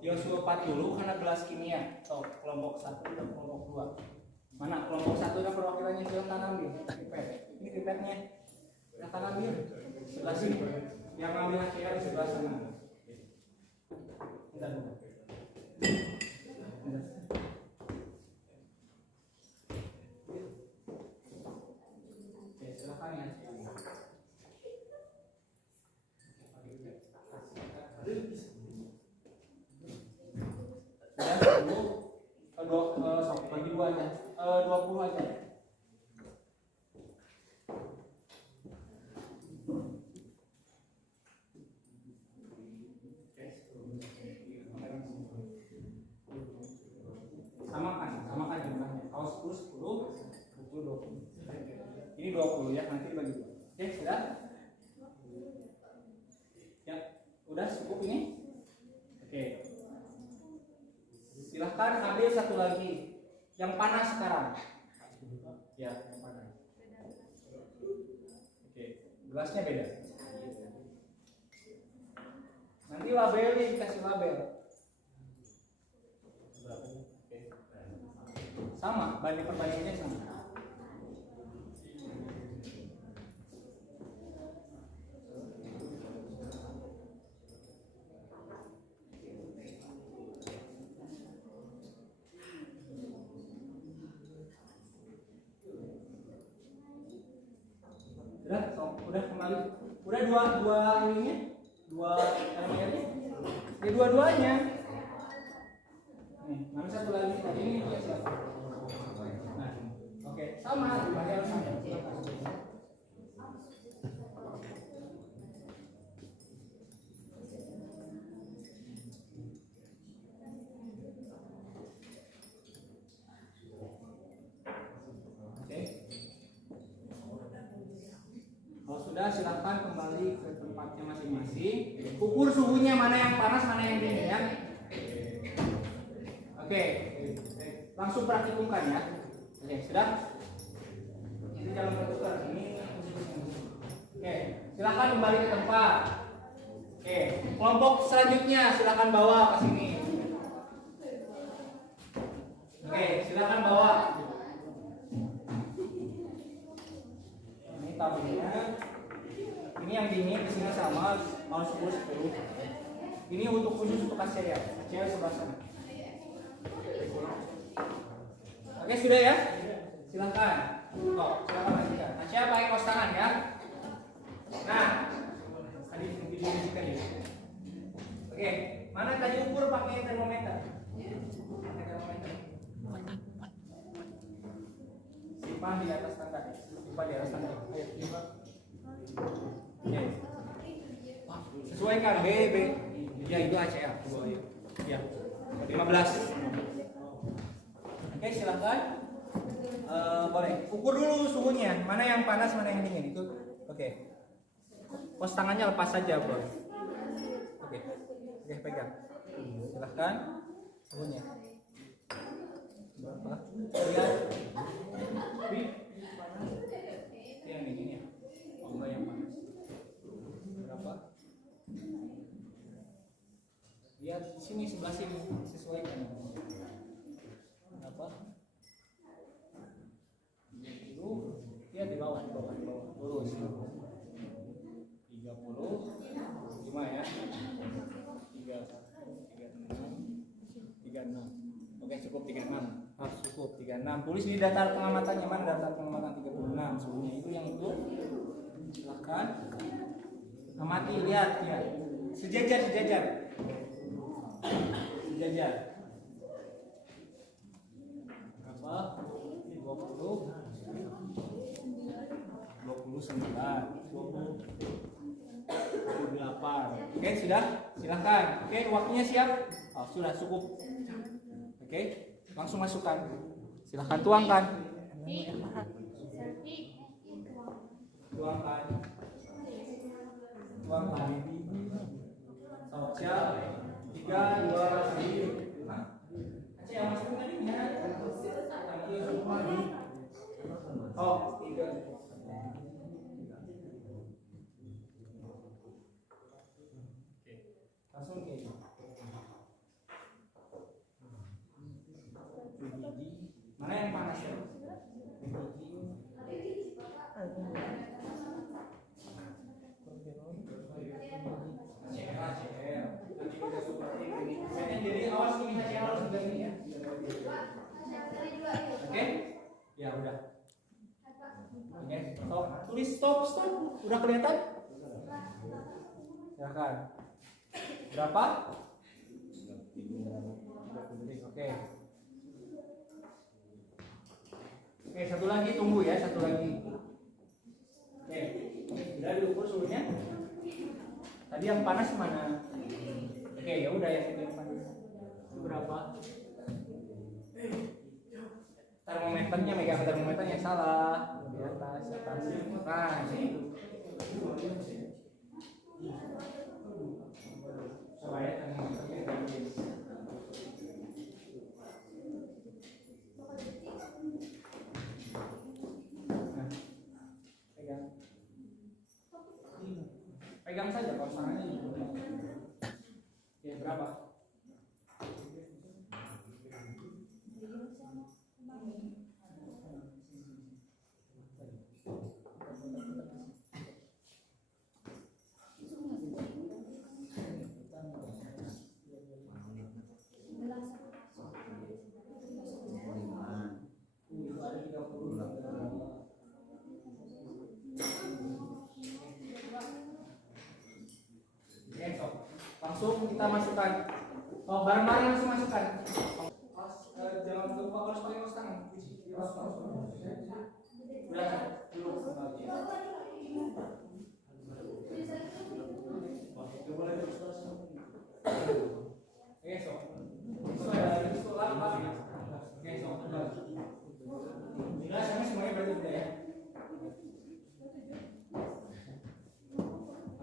Diosulfat dulu karena gelas kimia. Kelompok 1 dan kelompok 2. Mana kelompok 1 dan perwakilannya silakan ambil. Pipet. Ini pipetnya. Silakan ambil. Sebelah sini. Yang ambil HCl di sebelah sana. Bentar, bentar. Oke, silakan ya. Bagi 2 aja. 20 aja. Samakan jumlahnya. Kalau 10 20. Ini 20 ya, nanti bagi 2. Oke, sudah? Ya, udah cukup ini? Oke. Silahkan ambil satu lagi yang panas sekarang. Ya, yang panas. Oke, gelasnya beda. Nanti labelnya dikasih label. Sama, perbandingannya sama. Udah kembali. Udah dua ininya, dua airnya. Di dua-duanya. Nih, mana satu lagi tadi ini dia siapa? Nah, oke, sama dipakai sama. Silakan kembali ke tempatnya masing-masing. Ukur suhunya mana yang panas, mana yang dingin ya. Oke. langsung praktikumkan ya. Oke, sudah? Jadi jangan bertukar ini. Oke, silakan kembali ke tempat. Oke, kelompok selanjutnya silakan bawa ke sini. Oke, silakan bawa. Ini tabelnya. Ini yang dingin di sini sama mau 10. Ini untuk khusus untuk ACL. ACL sebelah sana. Oke, sudah ya? Silakan. Silakan lanjutkan. ACL pakai kaos tangan ya. Nah, tadi video tadi. Oke, mana tadi ukur pakai termometer? Pakai termometer. Simpan di atas tangga. Simpan di atas tangga. Ayo, simpan. Oke. Sesuaikan B. Ya itu ACL. Ya. 15. Oke, silakan. Boleh. Ukur dulu suhunya. Mana yang panas, mana yang dingin itu. Oke. Pos tangannya lepas saja, bro. Oke. Oke, pegang. Silakan. Suhunya. Berapa? Lihat. Yang dingin ya. Oh, enggak yang panas. Berapa? Lihat sini, sebelah sini, sesuaikan. Berapa? 20. Ya di bawah. Lurus. 35 ya. 36. Oke, cukup 36. Cukup 36. Tulis di daftar pengamatannya, mana daftar pengamatan 36. Suhunya itu yang itu. Silakan. Amati, lihat ya. Sejajar. Berapa? 20. 29. 28. Oke, sudah? Silakan. Oke, waktunya siap? Oh, sudah cukup. Oke, langsung masukkan. Silakan tuangkan. Tuangkan. Siap. 3, 2, 1. Aceh yang masuk tadi ya. Oh, 3. Langsung ke mana yang panas ya? Jadi awas ini HCL harus begini ya. Oke? Ya udah. Oke, stop. Tulis stop. Udah kelihatan? Silakan. Berapa? Oke. Oke, satu lagi tunggu ya, satu lagi. Oke, sudah diukur suhunya. Tadi yang panas mana? Oke, ya udah yang itu yang panas. Itu berapa? Termometernya, megang termometernya salah. Di atas. Nah, ini. Supaya termometernya ganti. Pegang saja kalau tangannya ini. Ya, berapa? Langsung kita masukkan. Oh, bareng-bareng langsung masukkan. Jangan lupa harus pakai kaos tangan. Udah dulu. Oke, so. Semuanya berarti udah ya.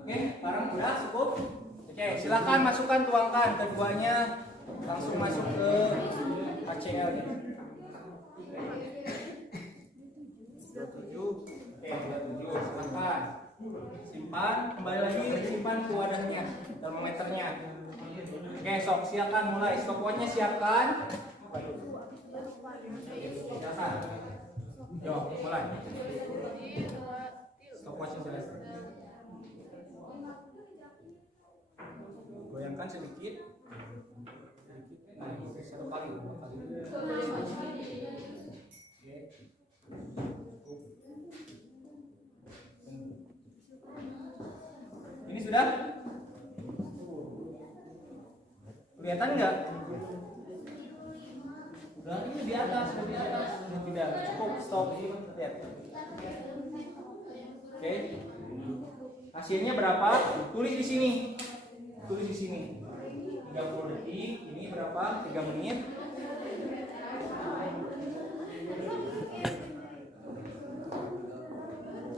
Oke, barang udah cukup. Oke, silakan masukkan, tuangkan keduanya langsung masuk ke HCL. Simpan, kembali lagi simpan ke wadahnya, termometernya. Oke, sok siapkan mulai. Stopwatchnya siapkan. Dasar. Yo, mulai. Stopwatchnya jelas. Goyangkan sedikit. Nah, satu kali, dua kali. Ini sudah? Kelihatan nggak? Udah ini di atas, sudah di atas. Tidak cukup, stop. Lihat. Oke. Hasilnya berapa? Tulis di sini. Tulis di sini. 30 detik. Ini berapa? 3 menit.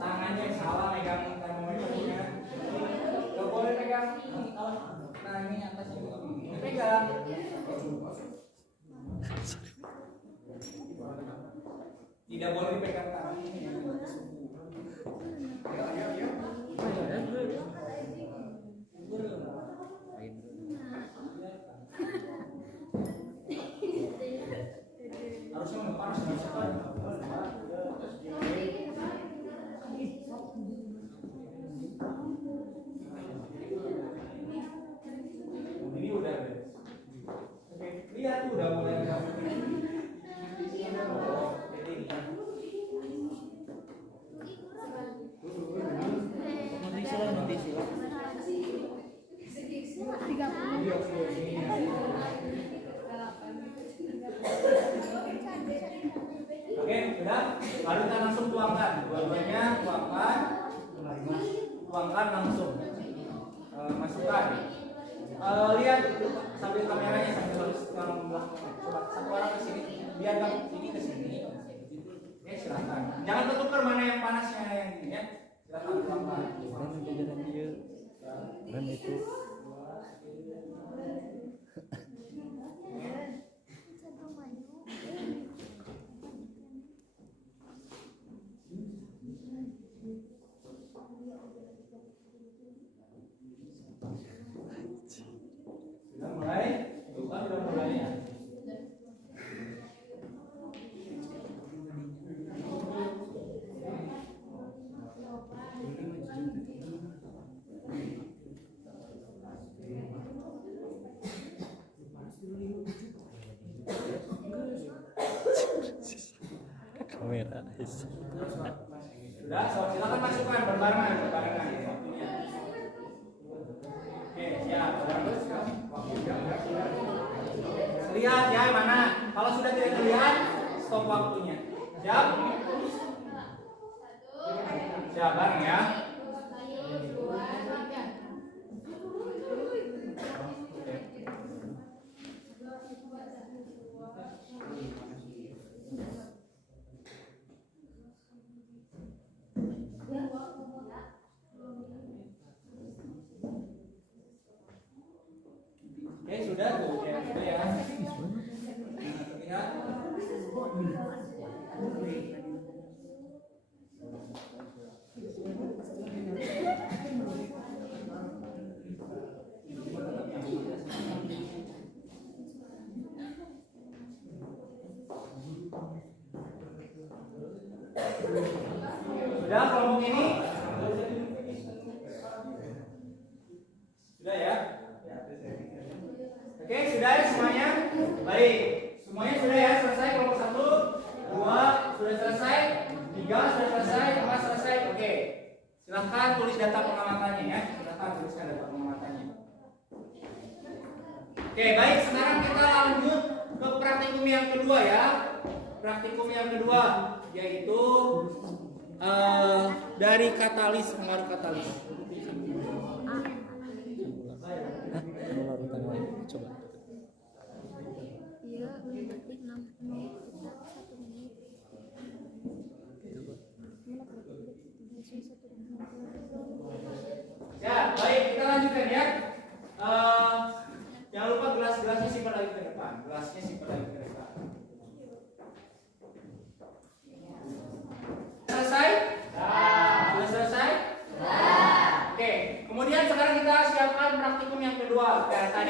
Tangannya salah megang termometernya. Gak boleh pegang ini alat. Nah ini atasnya ini pegang. Tidak boleh dipegang tangan ini. Harusnya panas ini udah. Oke, lihat udah mulai. Oke, sudah. Lalu kita langsung tuangkan. Dua-duanya tuangkan langsung. Masukkan. Lihat sambil kameranya sambil harus coba satu orang ke sini. Biar ini ke sini. Oke, silakan. Jangan tertukar mana yang panasnya yang ini ya. Silakan tuangkan. Dan itu Sudah mulai? Bukan sudah mulai ya? kamera. Sudah, silakan masukkan berbarengan waktunya. Oke, siap. Lihat ya mana. Kalau sudah tidak terlihat, stop waktunya. Siap? Siap bareng ya. Oke, sudah tuh. Ya, sudah ya. Lihat. Sudah kelompok ini? Sudah ya? Oke, sudah ya semuanya? Baik. Semuanya sudah ya selesai kelompok 1, 2 sudah selesai, 3 sudah selesai, 4 selesai. Oke. Silahkan tulis data pengamatannya ya. Silahkan tuliskan data pengamatannya. Oke, baik. Sekarang kita lanjut ke praktikum yang kedua ya. Praktikum yang kedua yaitu dari katalis, pengaruh katalis. Coba. Iya, berarti 6 menit, 1 menit. Ya, baik, kita lanjutkan ya. Jangan lupa gelas-gelasnya simpan lagi ke depan. Gelasnya simpan lagi ke depan. Selesai? Sudah selesai?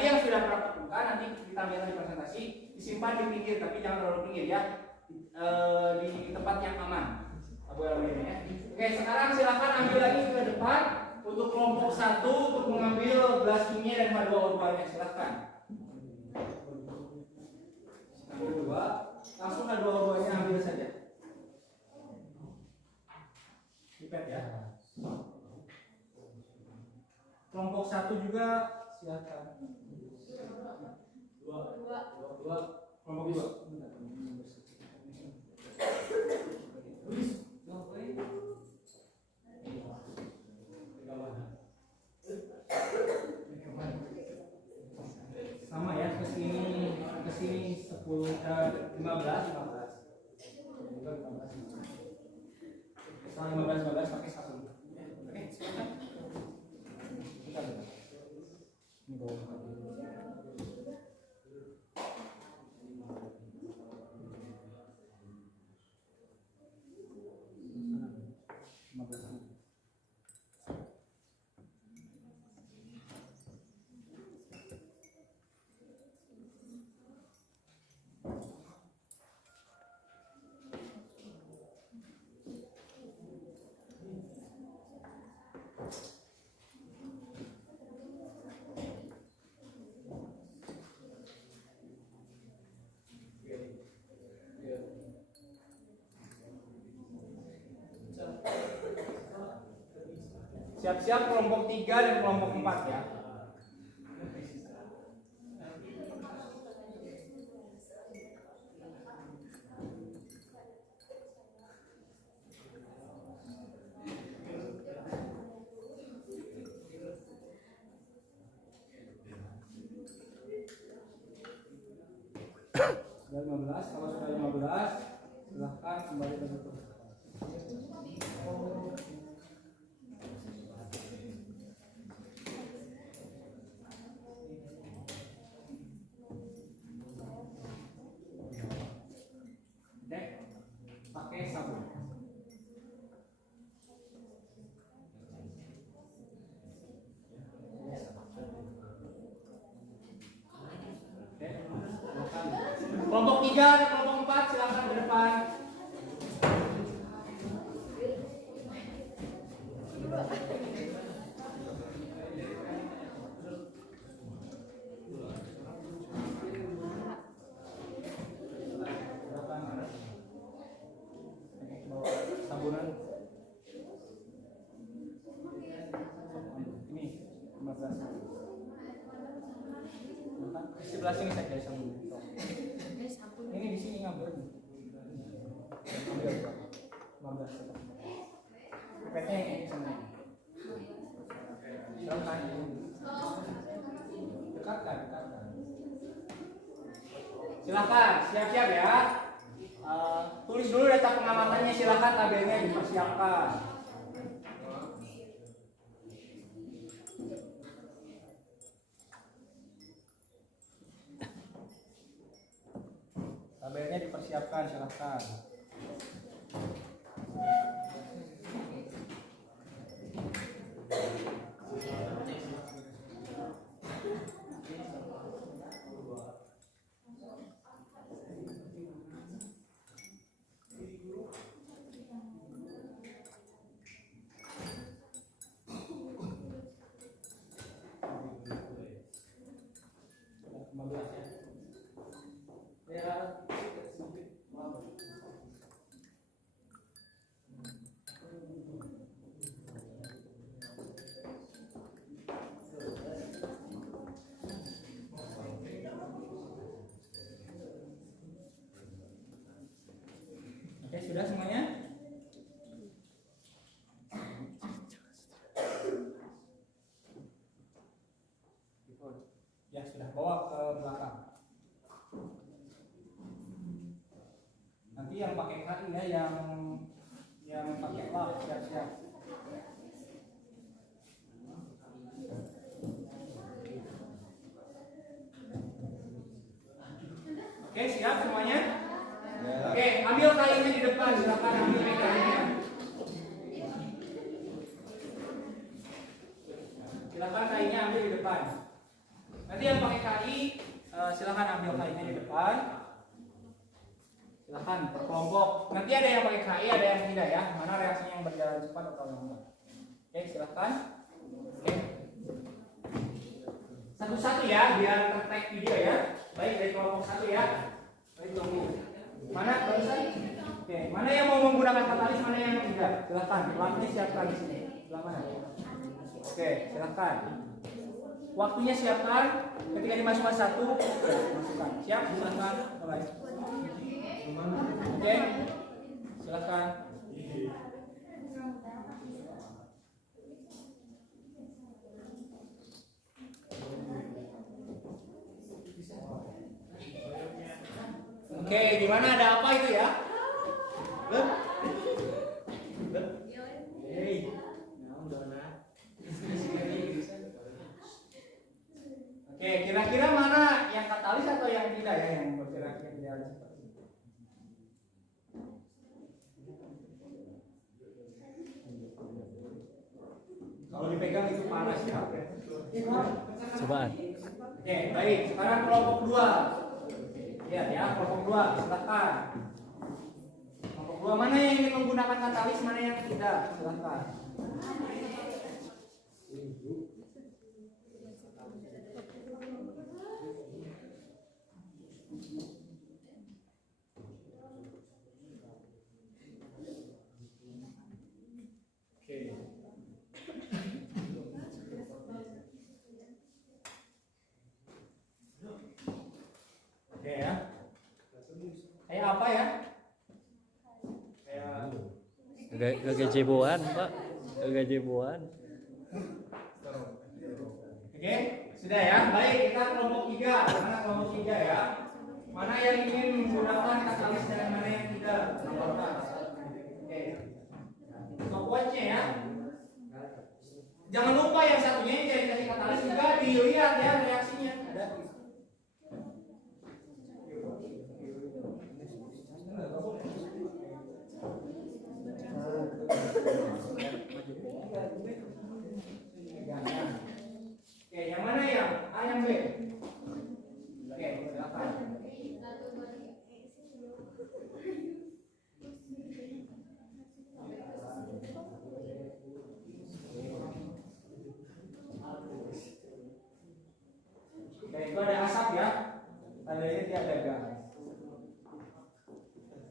Tadi yang sudah praktikukan nanti ditampilkan di presentasi, disimpan di pinggir, tapi jangan terlalu pinggir ya. Di tempat yang aman. Abu ya. Oke, sekarang silakan ambil lagi ke depan untuk kelompok 1 untuk mengambil gelas kimia dan H2O2-nya. Silakan. Ambil 2, langsung H2O2-nya ambil saja. Pipet ya. Kelompok 1 juga silakan. 2. Kelompok 2. Sama ya, ke sini 10 15. Sekarang 15 pakai 1. Oke, silakan. Ini bawa. Siap-siap kelompok 3 dan kelompok 4 ya. Sudah 15, kalau sudah 15 silahkan kembali ke situ. Pakai sabun. Kelompok 3 dan kelompok 4 silakan ke depan. Sabunan. Ini 15. Di sebelah sini saja sabun. Ini di sini ngambil. Ambil 15. Pipetnya ini sana. Dekatkan. Silakan, siap-siap ya. Tulis dulu data pengamatannya, silakan tabelnya dipersiapkan. Tabelnya dipersiapkan, silakan. Oke, sudah semuanya? Ya, sudah, bawa ke belakang. Nanti yang pakai kaki ya, yang pakai lap, siap-siap. Oke, siap semuanya? Ya. Oke, ambil kainnya di depan, silakan ambil kainnya. Silakan kainnya ambil di depan. Nanti yang pakai KI silakan ambil KI-nya di depan. Silakan per kelompok. Nanti ada yang pakai KI, ada yang tidak ya. Mana reaksinya yang berjalan cepat atau lambat? Oke, silakan. Oke. Satu-satu ya, biar ter-tag video ya. Baik, dari kelompok satu ya. Baik, tunggu. Mana barusan? Oke, mana yang mau menggunakan katalis, mana yang tidak? Silakan. Waktunya siapkan di sini. Silakan. Oke, silakan. Waktunya siapkan. Ketika dimasukkan satu, masukkan. Siap? Silakan. Mulai. Oke, silakan. Oke, gimana, ada apa itu ya? Oke, kira-kira mana yang katalis atau yang tidak ya, yang bergerak jalan cepat? Kalau dipegang itu panas ya. Cobaan. Oke, baik. Sekarang kelompok 2. Lihat ya, kelompok 2, silakan. Kelompok 2 mana yang ingin menggunakan katalis, mana yang tidak? Silakan. Oke ya. Kayak apa ya? Kayak Gajeboan, Pak. Gajeboan. Oke, sudah ya. Baik, kita kelompok 3. Mana kelompok 3 ya? Mana yang ingin menggunakan katalis dan mana yang tidak? Laporkan. Oke. Stopwatch-nya ya. Jangan lupa yang satunya yang jadi kasih katalis juga dilihat ya reaksinya. Ada. Oke, yang mana yang A yang B? Oke, silakan. Oke, itu ada asap ya. Tandanya dia ada gas.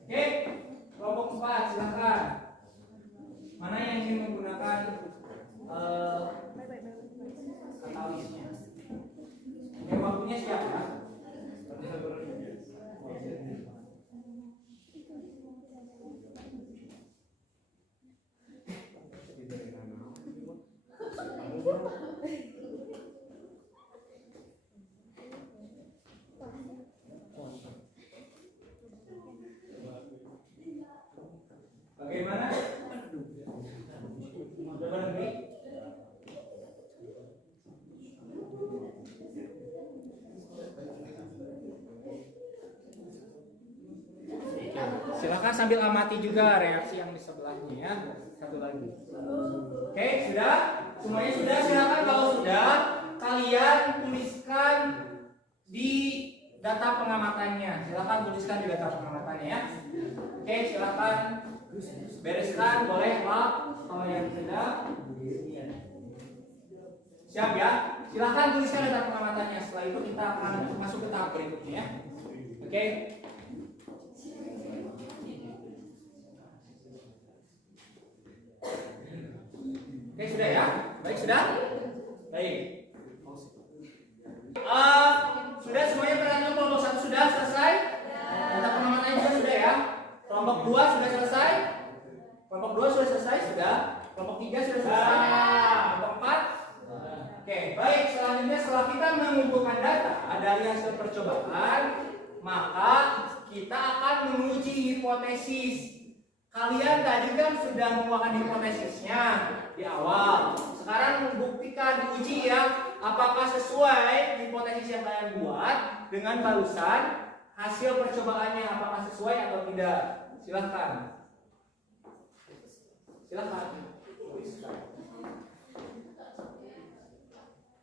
Oke, kelompok 4 silakan. Mana yang ingin menggunakan katalisnya? Oke, waktunya siap ya. Bagaimana? Sudah berhenti? Silakan sambil amati juga reaksi yang di sebelahnya ya. Satu lagi. Oke, sudah? Semuanya sudah? Silakan kalau sudah, kalian tuliskan di data pengamatannya. Silakan tuliskan di data pengamatannya ya. Oke, silakan bereskan, boleh Pak. Kalau yang sudah, siap ya. Silakan tuliskan data pengamatannya. Setelah itu kita akan masuk ke tahap berikutnya ya. Oke. Oke, sudah ya? Baik, sudah? Baik. Sudah semuanya perhatian kelompok 1 sudah selesai? Data pengamatannya juga sudah ya? Kelompok 2 sudah selesai? Kelompok 2 sudah selesai? Sudah. Kelompok 3 sudah selesai? Kelompok 4? Oke, baik. Selanjutnya setelah kita mengumpulkan data dari hasil percobaan, maka kita akan menguji hipotesis. Kalian tadi kan sudah mengeluarkan hipotesisnya di awal. Sekarang buktikan, diuji ya, apakah sesuai hipotesis yang kalian buat dengan barusan hasil percobaannya, apakah sesuai atau tidak. Silahkan. Silahkan.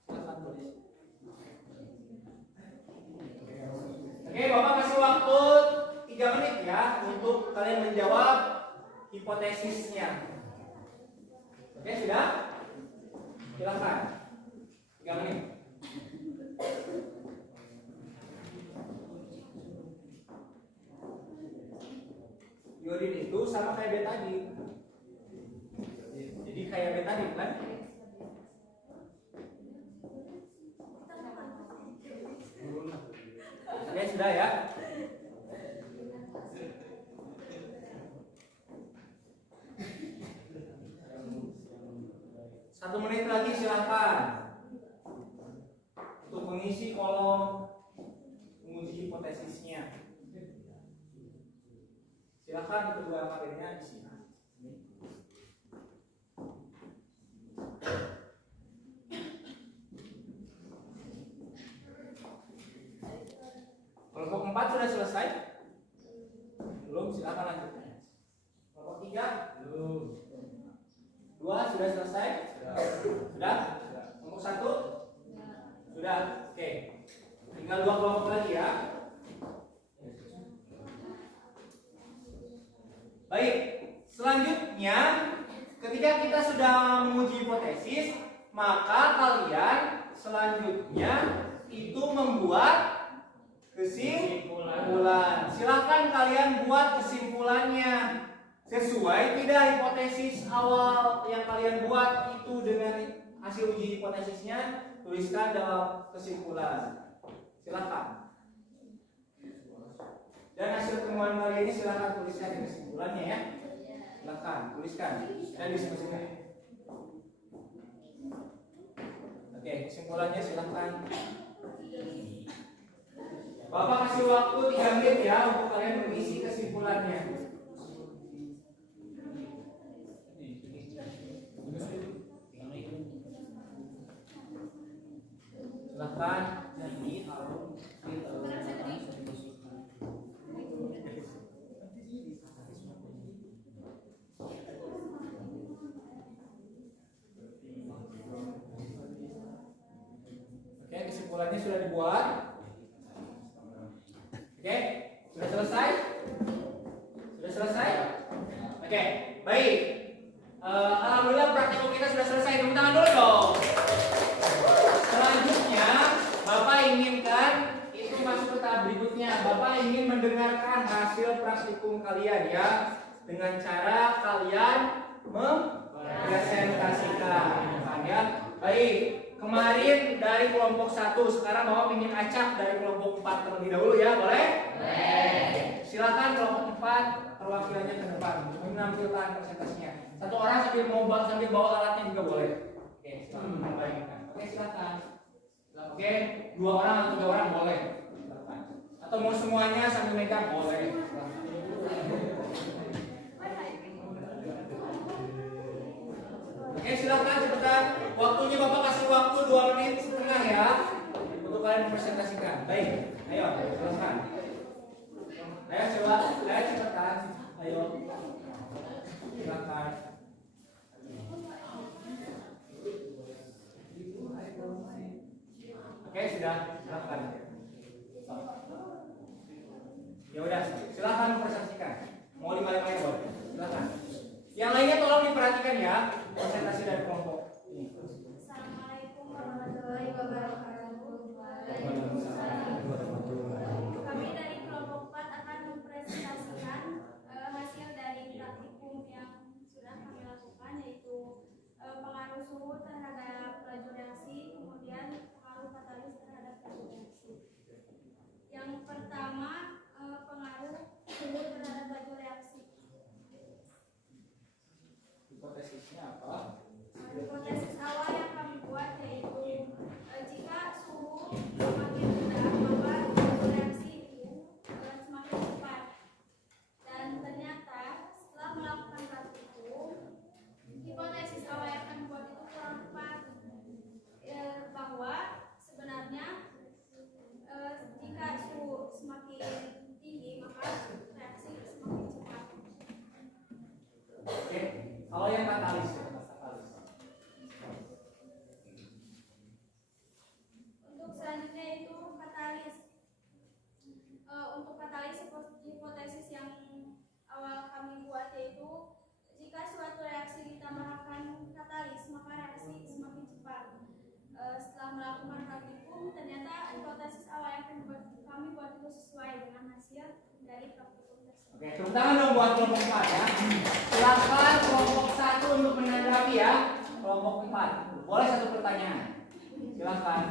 Silahkan tulis. kalian menjawab hipotesisnya. Oke, sudah? Silakan. 3 menit. Iodin itu sama kayak betadin. Jadi kayak betadin kan? Oke, sudah ya? Satu menit lagi silahkan untuk mengisi kolom menguji hipotesisnya. Silahkan kedua materinya isi. Kelompok 4 sudah selesai? Belum, silakan lanjutkan. Kelompok 3? Belum. 2 sudah selesai? Sudah? Kelompok 1? Sudah. Oke. Tinggal 2 kelompok lagi ya. Baik. Selanjutnya, ketika kita sudah menguji hipotesis, maka kalian selanjutnya itu membuat kesimpulan. Silahkan kalian buat kesimpulannya. Sesuai tidak hipotesis awal yang kalian buat itu dengan hasil uji hipotesisnya, tuliskan dalam kesimpulan. Silahkan. Dan hasil temuan kali ini silahkan tuliskan di kesimpulannya ya. Silahkan tuliskan dan diskusikan. Oke, kesimpulannya silahkan. Bapak kasih waktu 3 menit ya untuk kalian mengisi kesimpulannya. Silahkan. Oke, kesimpulannya sudah dibuat. Oke, sudah selesai? Sudah selesai? Oke, baik. Alhamdulillah praktikum kita sudah selesai. Tepuk tangan dulu dong. Selanjutnya, Bapak inginkan itu masuk ke tahap berikutnya. Bapak ingin mendengarkan hasil praktikum kalian ya, dengan cara kalian mempresentasikan. Ya, baik. Kemarin dari kelompok 1, sekarang Bapak ingin acak dari kelompok 4 terlebih dahulu ya, boleh? Boleh. Silakan kelompok 4 perwakilannya ke depan menampilkan presentasinya. Satu orang sambil bawa alatnya juga boleh. Oke, silakan. Baik. Oke, silakan. Oke, 2 orang atau 3 orang boleh. Silakan. Atau mau semuanya sambil megang boleh. Silakan. Oke, silakan cepetan. Waktunya Bapak kasih waktu 2 menit setengah ya untuk kalian mempresentasikan. Baik, ayo silakan. Ayo coba, ayo cepetan. Ayo. Silakan. Oke, sudah. Silakan. Ya udah, silakan mempresentasikan. Mau dimulai boleh. Silakan. Yang lainnya tolong diperhatikan ya, presentasi dari kelompok. Assalamualaikum warahmatullahi wabarakatuh. Kami dari kelompok 4 akan mempresentasikan hasil dari praktikum yang sudah kami lakukan, yaitu pengaruh suhu terhadap laju reaksi, kemudian pengaruh katalis terhadap laju reaksi. Yang pertama, pengaruh suhu terhadap laju reaksi. Hipotesisnya apa? Hipotesis awal yang kami buat yaitu jika suhu semakin rendah maka reaksi itu semakin cepat. Dan ternyata setelah melakukan praktikum, hipotesis awal yang kami buat itu kurang tepat, bahwa sebenarnya jika suhu semakin tinggi maka reaksi semakin cepat. Oke, kalau yang katalis ya, katalis. dari praktikum tersebut. Oke, tepuk tangan dong buat kelompok 4 ya. Silakan kelompok 1 untuk menanggapi ya. Kelompok 4. Boleh satu pertanyaan. Silakan.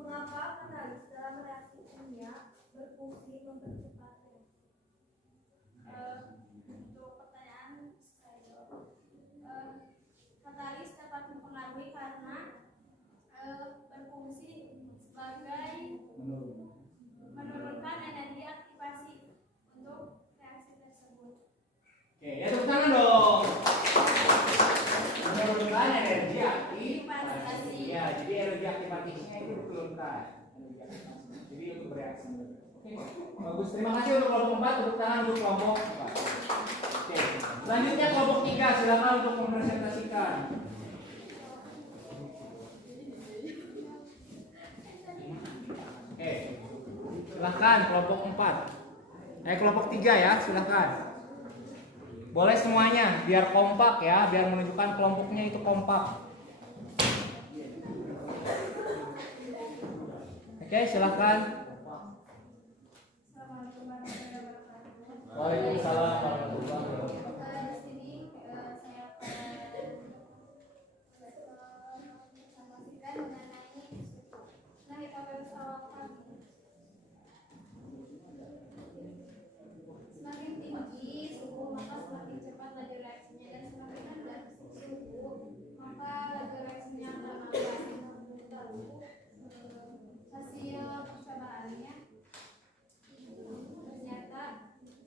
Mengapa katalis dalam reaksi kimia berfungsi mempercepat reaksi? Untuk pertanyaan saya jawab. Katalis dapat mempengaruhi karena berfungsi sebagai menurunkan energi aktivasi untuk reaksi tersebut. Oke, ya tepuk tangan dong. Menurunkan energi aktivasi. Ya, jadi energi aktivasinya itu diturunkan. Jadi untuk bereaksi. Oke, bagus. Terima kasih untuk kelompok 4. Tepuk tangan untuk kelompok 4. Oke, selanjutnya kelompok 3. Silakan untuk mempresentasikan. Oke, silakan kelompok 4. Kelompok 3 ya, silakan. Boleh semuanya, biar kompak ya, biar menunjukkan kelompoknya itu kompak. Oke, silakan. Assalamualaikum warahmatullahi wabarakatuh. Waalaikumsalam warahmatullahi wabarakatuh. Di sini saya akan menginformasikan mengenai hipotesis awal kami. Semakin tinggi suhu maka semakin cepat laju reaksinya, dan semakin rendah suhu maka laju reaksinya akan lambat. Lalu hasil percobaannya ternyata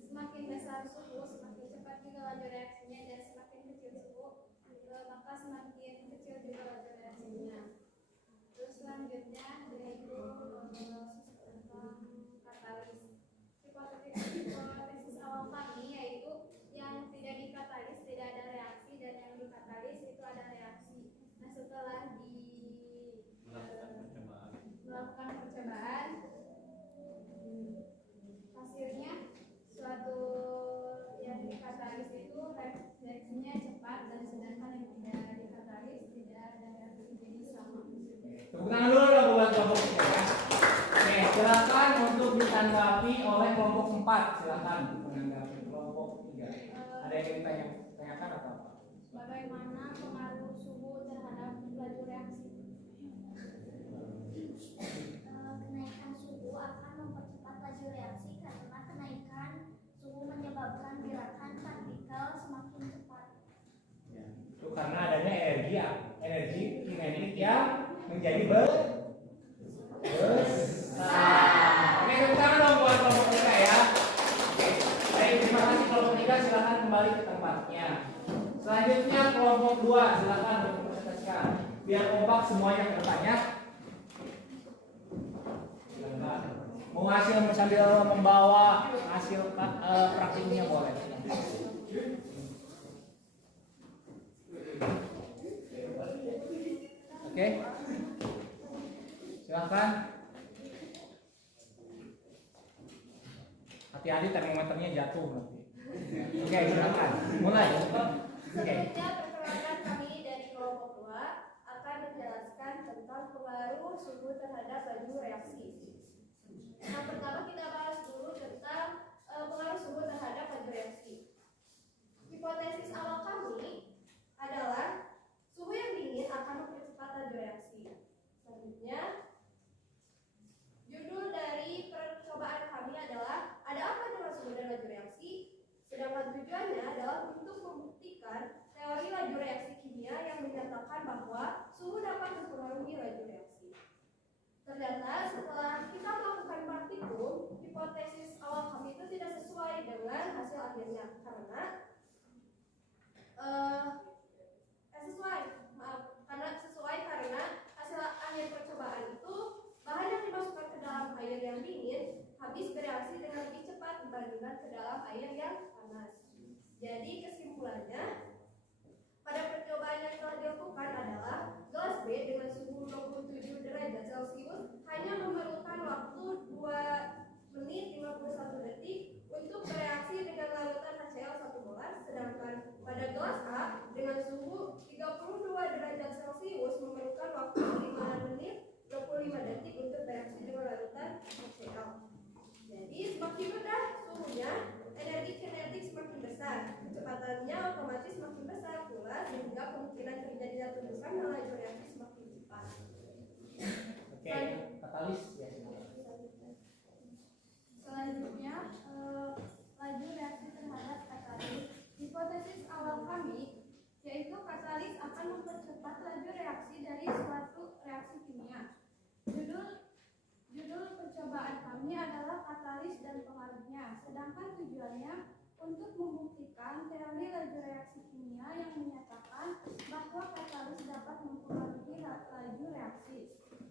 semakin besar suhu semakin cepat juga laju reaksinya, dan semakin kecil suhu maka semakin kecil juga laju reaksinya. Terus selanjutnya yaitu tentang katalis. Hipotesis awal kami yaitu yang tidak dikatalis tidak ada reaksi, dan yang dikatalis itu ada reaksi. Nah, setelah melakukan percobaan, hasilnya suatu yang dikatalis itu reaksinya cepat, dan sedangkan yang tidak dikatalis tidak ada reaksi, jadi sama. Tepuk tangan dulu dong buat kelompok 3 ya. Oke, silakan untuk ditanggapi oleh kelompok 4. Silakan untuk menanggapi kelompok 3. Ada yang ingin tanyakan atau apa? Bagaimana pengaruh suhu terhadap laju reaksi? Kenaikan suhu akan mempercepat laju reaksi karena kenaikan suhu menyebabkan gerakan partikel semakin cepat. Itu karena adanya energi kinetik yang menjadi besar. Oke, tepuk tangan dong buat kelompok 3 ya. Oke, baik, terima kasih kelompok 3. Silakan kembali ke tempatnya. Selanjutnya kelompok 2. Silakan untuk mempresentasikan. Biar kompak semuanya ke depannya. Mau hasil sambil membawa hasil praktiknya boleh. Oke, silakan. Hati-hati termometernya jatuh nanti. Oke, silakan. Mulai. Oke. Selanjutnya perkenalkan kami dari kelompok 2 akan menjelaskan tentang pengaruh suhu terhadap laju reaksi. Nah, pertama kita bahas dulu tentang pengaruh suhu terhadap laju reaksi. Hipotesis awal kami adalah suhu yang dingin akan mempercepat laju reaksi. Selanjutnya, judul dari percobaan kami adalah ada apa dengan suhu dan laju reaksi? Sedangkan tujuannya adalah untuk membuktikan teori laju reaksi kimia yang menyatakan bahwa suhu dapat mempengaruhi laju reaksi. Ternyata setelah kita melakukan praktikum, hipotesis awal kami itu tidak sesuai dengan hasil akhirnya karena karena hasil akhir percobaan itu bahan yang dimasukkan ke dalam air yang dingin habis bereaksi dengan lebih cepat dibandingkan ke dalam air yang panas. Jadi kesimpulannya, pada percobaan yang telah dilakukan adalah gelas B dengan suhu 27 derajat Celcius hanya memerlukan waktu 2 menit 51 detik untuk bereaksi dengan larutan HCl 1 molar, sedangkan pada gelas A dengan suhu 32 derajat Celcius memerlukan waktu 5 menit 25 detik untuk bereaksi dengan larutan HCl. Jadi semakin rendah suhunya, energi kinetik semakin besar, kecepatannya otomatis semakin besar pula sehingga kemungkinan terjadinya tumbukan dan laju reaksi semakin cepat. Oke, katalis ya. Selanjutnya, laju reaksi terhadap katalis. Hipotesis awal kami yaitu katalis akan mempercepat laju reaksi dari suatu reaksi kimia. Judul percobaan kami adalah katalis dan pengaruhnya, sedangkan tujuannya untuk membuktikan teori laju reaksi kimia yang menyatakan bahwa katalis dapat mempengaruhi laju reaksi.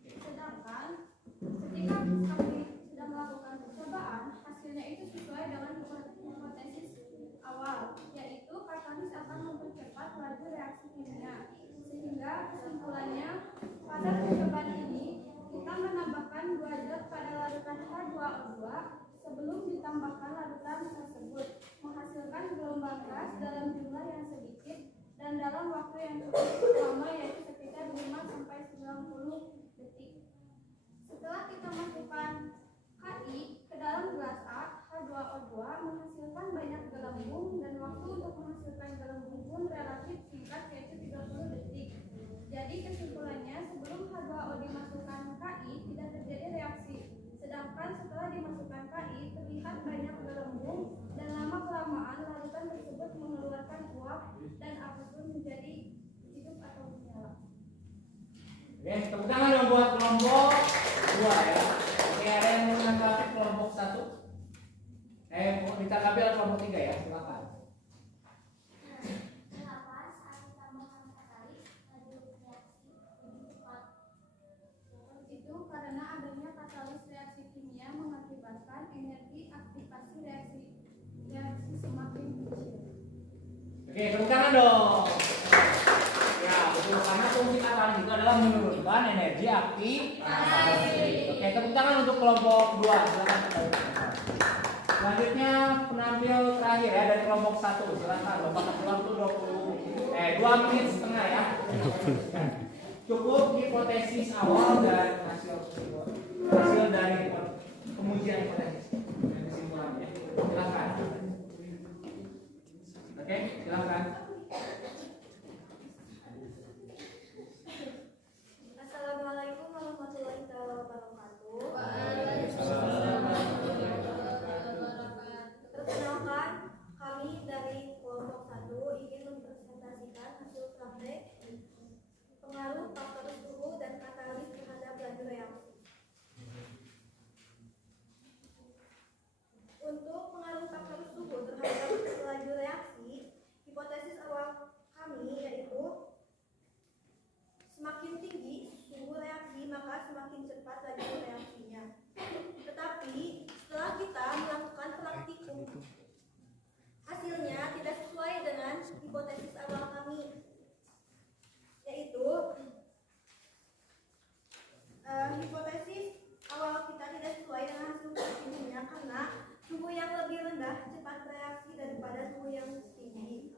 Sedangkan ketika kami sedang melakukan percobaan, hasilnya itu sesuai dengan hipotesis awal, yaitu katalis akan mempercepat laju reaksi kimia. Sehingga kesimpulannya, pada percobaan ini kita menambahkan 2 zat pada larutan H2O2 sebelum ditambahkan larutan tersebut, menghasilkan gelombang gas dalam jumlah yang sedikit dan dalam waktu yang cukup lama, yaitu sekitar 5-90 detik. Setelah kita masukkan KI ke dalam gelas A, H2O2 menghasilkan banyak gelembung dan waktu untuk menghasilkan gelembung pun relatif singkat, yaitu 30 detik. Jadi kesimpulannya, sebelum H2O dimasukkan KI tidak terjadi reaksi, sedangkan setelah dimasukkan KI terlihat banyak gelembung dan lama-kelamaan larutan tersebut mengeluarkan uap dan api pun menjadi hidup atau menyala. Oke, tepuk tangan dong buat kelompok 2 ya. Oke, ada yang mau menanggapi kelompok 1? Mau ditanggapi oleh kelompok 3 ya, silakan. Kenapa saat ditambahkan katalis laju reaksi lebih cepat? Itu karena adanya katalis reaksi kimia mengakibatkan energi aktivasi reaksi semakin kecil. Oke, tepuk tangan dong. Ya, betul, karena fungsi katalis itu adalah menurunkan energi aktivasi. Oke, tepuk tangan untuk kelompok 2. Silakan. Selanjutnya penampil terakhir ya dari kelompok 1. Silakan, Bapak kasih waktu 2 menit setengah ya. Cukup hipotesis awal dan hasil dari pengujian hipotesis dan kesimpulannya. Silakan. Oke, silakan. Assalamualaikum warahmatullahi wabarakatuh. Perkenalkan, kami dari kelompok 1 ingin mempresentasikan hasil praktek pengaruh faktor suhu dan katalis terhadap laju reaksi. Untuk pengaruh faktor suhu terhadap laju reaksi, hipotesis awal kami yaitu semakin tinggi suhu reaksi maka semakin cepat laju reaksinya. Tetapi setelah kita melakukan praktikum, hasilnya tidak sesuai dengan hipotesis awal kami, yaitu hipotesis awal kita tidak sesuai dengan hasil praktikumnya karena suhu yang lebih rendah cepat bereaksi daripada suhu yang tinggi.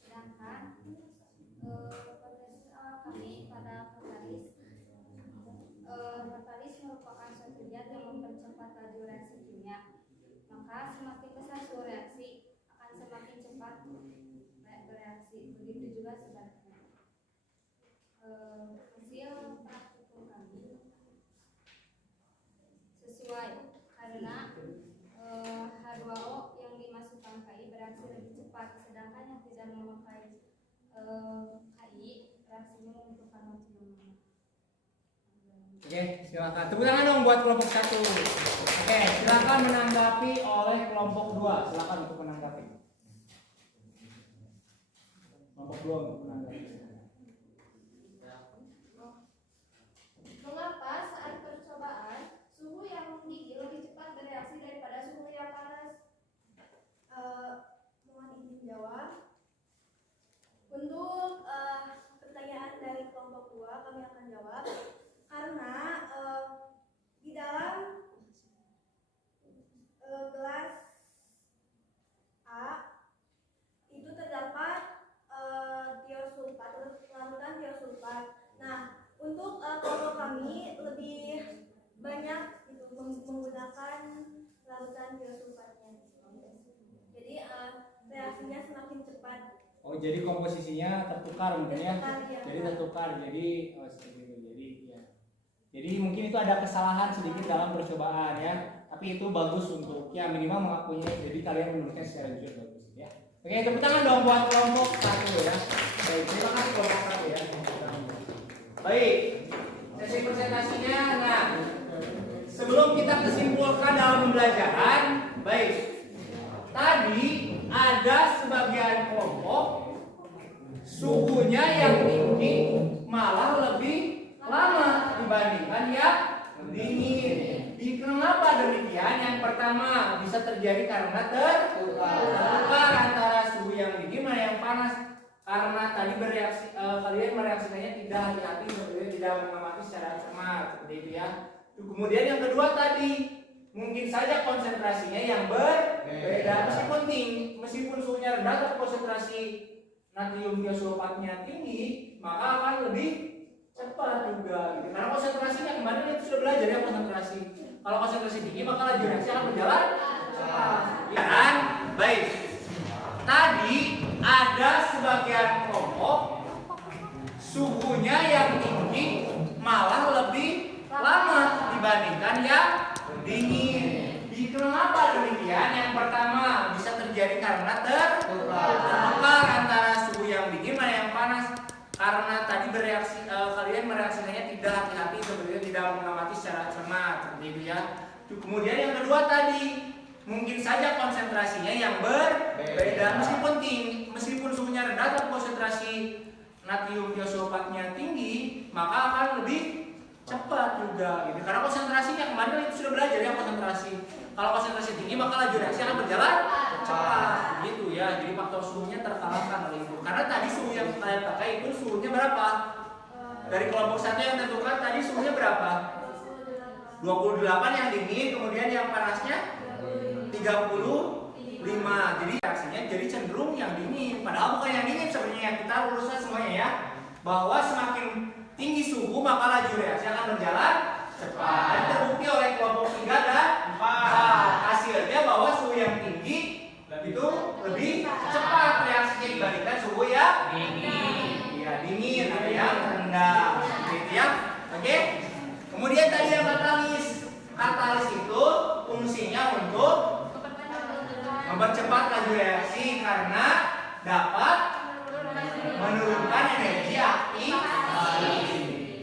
Sedangkan hipotesis awal kami pada katalis merupakan suatu zat yang mempercepat laju reaksi kimia, maka semakin besar suhu reaksi akan semakin cepat bereaksi. Begitu juga sebaliknya. Hasil praktikum kami sesuai karena H2O yang dimasukkan KI bereaksi lebih cepat, sedangkan yang tidak memakai KI reaksinya membutuhkan waktu yang lama. Oke, silakan. Tepuk tangan dong buat kelompok 1. Oke, silakan menanggapi oleh kelompok 2. Silakan untuk menanggapi. Kelompok 2 untuk menanggapi. Mengapa saat percobaan suhu yang dingin lebih cepat bereaksi daripada suhu yang panas? Mohon izin jawab. Untuk pertanyaan dari kelompok 2 kami akan jawab karena di dalam gelas A itu terdapat tiosulfat Oh, jadi komposisinya tertukar mungkin ya. Tertukar, ya. Jadi tertukar. Jadi oh seperti itu. Jadi ya. Jadi mungkin itu ada kesalahan sedikit dalam percobaan ya. Tapi itu bagus untuk ya minimal mengakuinya. Jadi kalian menulisnya secara jujur bagus ya. Oke, tepuk tangan dong buat kelompok 1 ya. Baik, terima kasih kelompok 1 ya. Baik. Sesi presentasinya. Nah, sebelum kita kesimpulkan dalam pembelajaran, baik. Tadi ada sebagian kelompok suhunya yang tinggi malah lebih lama dibandingkan yang dingin. Kenapa demikian? Yang pertama bisa terjadi karena tertukar antara suhu yang dingin dan yang panas. Karena tadi kalian mereaksikannya tidak hati-hati, sebenarnya tidak mengamati secara cermat seperti itu ya. Kemudian yang kedua tadi mungkin saja konsentrasinya yang berbeda meskipun suhunya rendah tapi konsentrasi natrium tiosulfatnya tinggi maka akan lebih cepat juga gitu. Karena konsentrasinya kemarin itu sudah belajar ya konsentrasi. Kalau konsentrasi tinggi maka laju reaksi akan berjalan cepat. Ya kan? Baik. Tadi ada sebagian kelompok suhunya yang tinggi malah lebih lama dibandingkan yang dingin. Kenapa demikian? Yang pertama bisa terjadi karena tertukar antara suhu yang dingin dan yang panas. Karena tadi kalian mereaksikannya tidak hati-hati, sebenarnya tidak mengamati secara cermat seperti itu ya. Kemudian yang kedua tadi mungkin saja konsentrasinya yang berbeda meskipun suhunya rendah tapi konsentrasi natrium tiosulfatnya tinggi maka akan lebih cepat juga gitu. Karena konsentrasinya kemarin itu sudah belajar ya konsentrasi. Kalau konsentrasi tinggi maka laju reaksi akan berjalan cepat gitu ya. Jadi faktor suhunya terkalahkan oleh itu. Karena tadi suhu yang kalian pakai itu suhunya berapa? Dari kelompok 1 yang tertukar tadi suhunya berapa? 28 yang dingin, kemudian yang panasnya 35. Jadi reaksinya jadi cenderung yang dingin. Padahal bukan yang dingin sebenarnya. Kita luruskan semuanya ya. Bahwa semakin tinggi suhu maka laju reaksi akan berjalan cepat. Dan terbukti oleh kelompok 3 dan 4. Hasilnya bahwa suhu yang tinggi itu lebih cepat reaksinya dibandingkan suhu yang dingin. Ya, dingin ada yang rendah. Gitu ya. Oke. Kemudian tadi yang katalis. Katalis itu fungsinya untuk mempercepat laju reaksi karena dapat menurunkan energi aktif.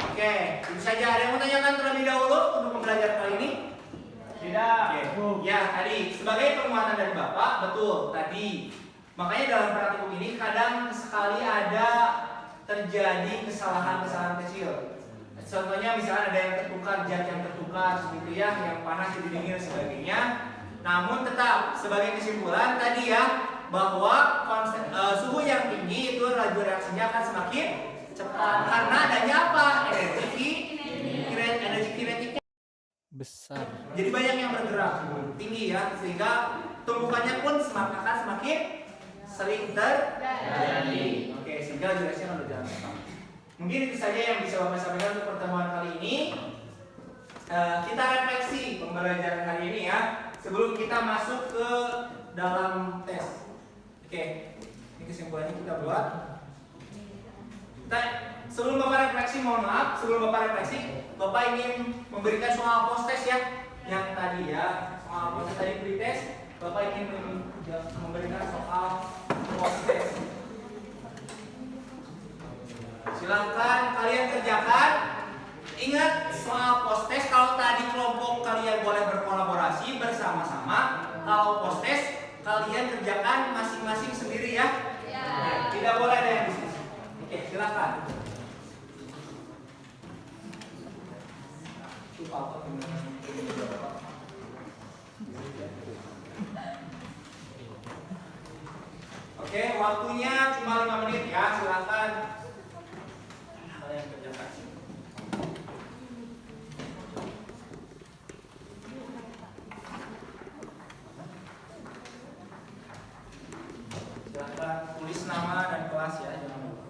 Oke, itu saja. Ada yang mau tanyakan terlebih dahulu untuk pembelajaran kali ini? Tidak. Oke. Ya, tadi sebagai penguatan dari Bapak, betul tadi. Makanya dalam praktikum ini kadang sekali ada terjadi kesalahan-kesalahan kecil. Contohnya misalnya ada yang tertukar, zat yang tertukar seperti ya, yang panas jadi dingin dan sebagainya. Namun tetap sebagai kesimpulan tadi ya bahwa suhu yang tinggi itu laju reaksinya akan semakin cepat karena adanya apa? Energi kinetiknya Besar. jadi banyak yang bergerak tinggi ya, sehingga tumbukannya pun akan semakin sering terjadi. Oke, sehingga laju reaksi akan berjalan cepat. Mungkin itu saja yang bisa Bapak sampaikan untuk pertemuan kali ini. Kita refleksi pembelajaran hari ini ya sebelum kita masuk ke dalam tes. Oke, ini kesimpulannya kita buat. Sebelum Bapak refleksi, mohon maaf, sebelum Bapak refleksi, Bapak ingin memberikan soal post test ya, yang tadi ya, soal post test tadi pre-test, Bapak ingin memberikan soal post test. Silakan kalian kerjakan. Ingat soal post test, kalau tadi kelompok kalian boleh berkolaborasi bersama-sama, kalau post test kalian kerjakan masing-masing sendiri ya. Tidak boleh ada yang diskusi. Oke, silakan. Oke, waktunya cuma 5 menit ya, silakan kalian kerjakan. Silakan tulis nama dan kelas ya, jangan lupa.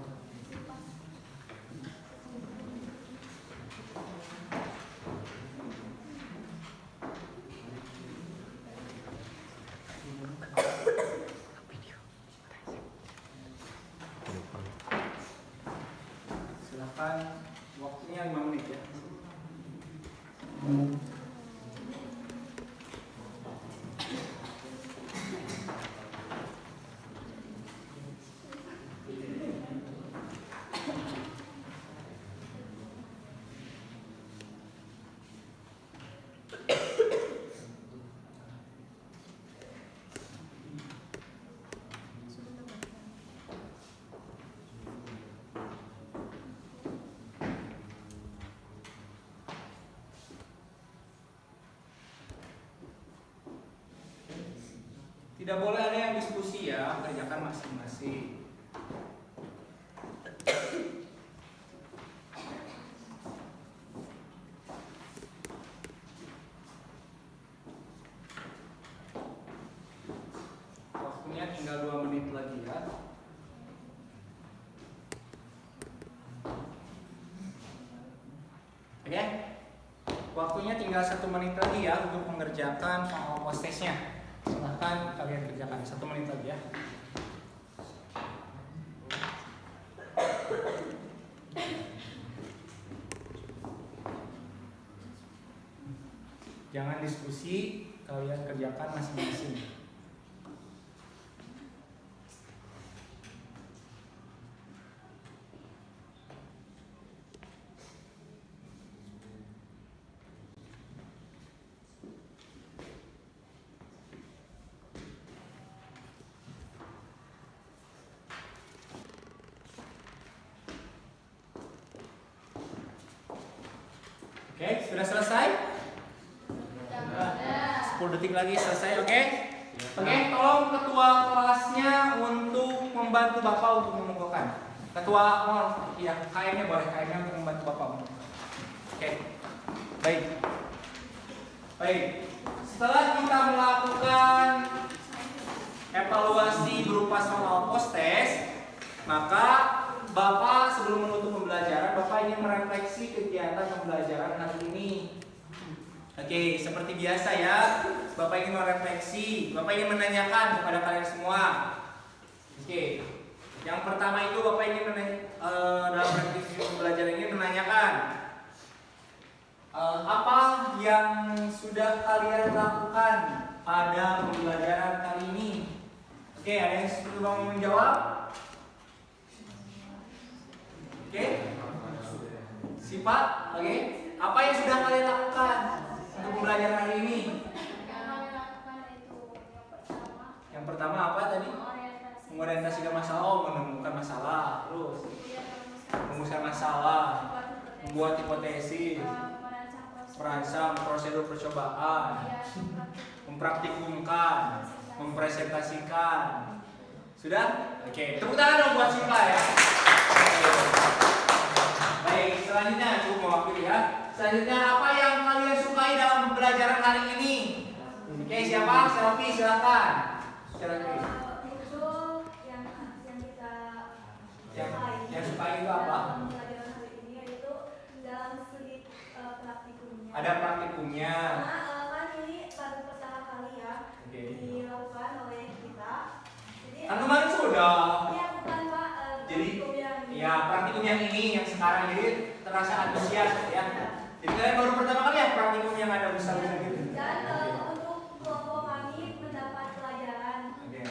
Silakan, waktunya 5 menit ya. Tidak boleh ada yang diskusi ya, kerjakan masing-masing. Waktunya tinggal 2 menit lagi ya. Oke? Waktunya tinggal 1 menit lagi ya untuk mengerjakan soal post-testnya. Silahkan kalian kerjakan 1 menit lagi ya. Jangan diskusi, kalian kerjakan masing-masing. Oke, sudah selesai? 10 detik lagi selesai, oke? Oke, tolong ketua kelasnya untuk membantu Bapak untuk mengumpulkan. Ketua, ya, KM-nya boleh, KM-nya untuk membantu Bapak mengumpulkan. Oke, baik. Baik, setelah kita melakukan evaluasi berupa soal post-test, maka Bapak sebelum menutup pembelajaran, Bapak ingin merefleksi kegiatan pembelajaran hari ini. Oke, seperti biasa ya, Bapak ingin merefleksi, Bapak ingin menanyakan kepada kalian semua. Oke, yang pertama itu Bapak ingin dalam refleksi pembelajaran ini menanyakan apa yang sudah kalian lakukan pada pembelajaran kali ini. Oke, ada yang sudah mau menjawab? Oke, sifat, oke. Apa yang sudah kalian lakukan untuk pembelajaran hari ini? Yang pertama apa tadi? Mengorientasikan masalah, menemukan masalah, terus merumuskan masalah, membuat hipotesis, merancang prosedur percobaan, mempraktikumkan, mempresentasikan. Sudah? Oke, tepuk tangan dong buat Sipa ya. Baik, selanjutnya cukup mewakili ya. Selanjutnya apa yang kalian sukai dalam pembelajaran hari ini? Oke, siapa? Selfie, silakan. Selfie. Itu yang kita Yang sukai itu apa? pembelajaran hari ini yaitu dalam studi praktikumnya. Ada praktikumnya. Karena kan ini baru pertama kali ya Oke. dilakukan oleh kita. Jadi Kan kemarin sudah. ya bukan Pak. Jadi, praktikum yang ini. ya praktikum yang ini yang sekarang jadi terasa antusias ya. Jadi kalian baru pertama kali ya praktikum yang ada besar-besar gitu. Dan untuk kelompok kami mendapat pelajaran Oke.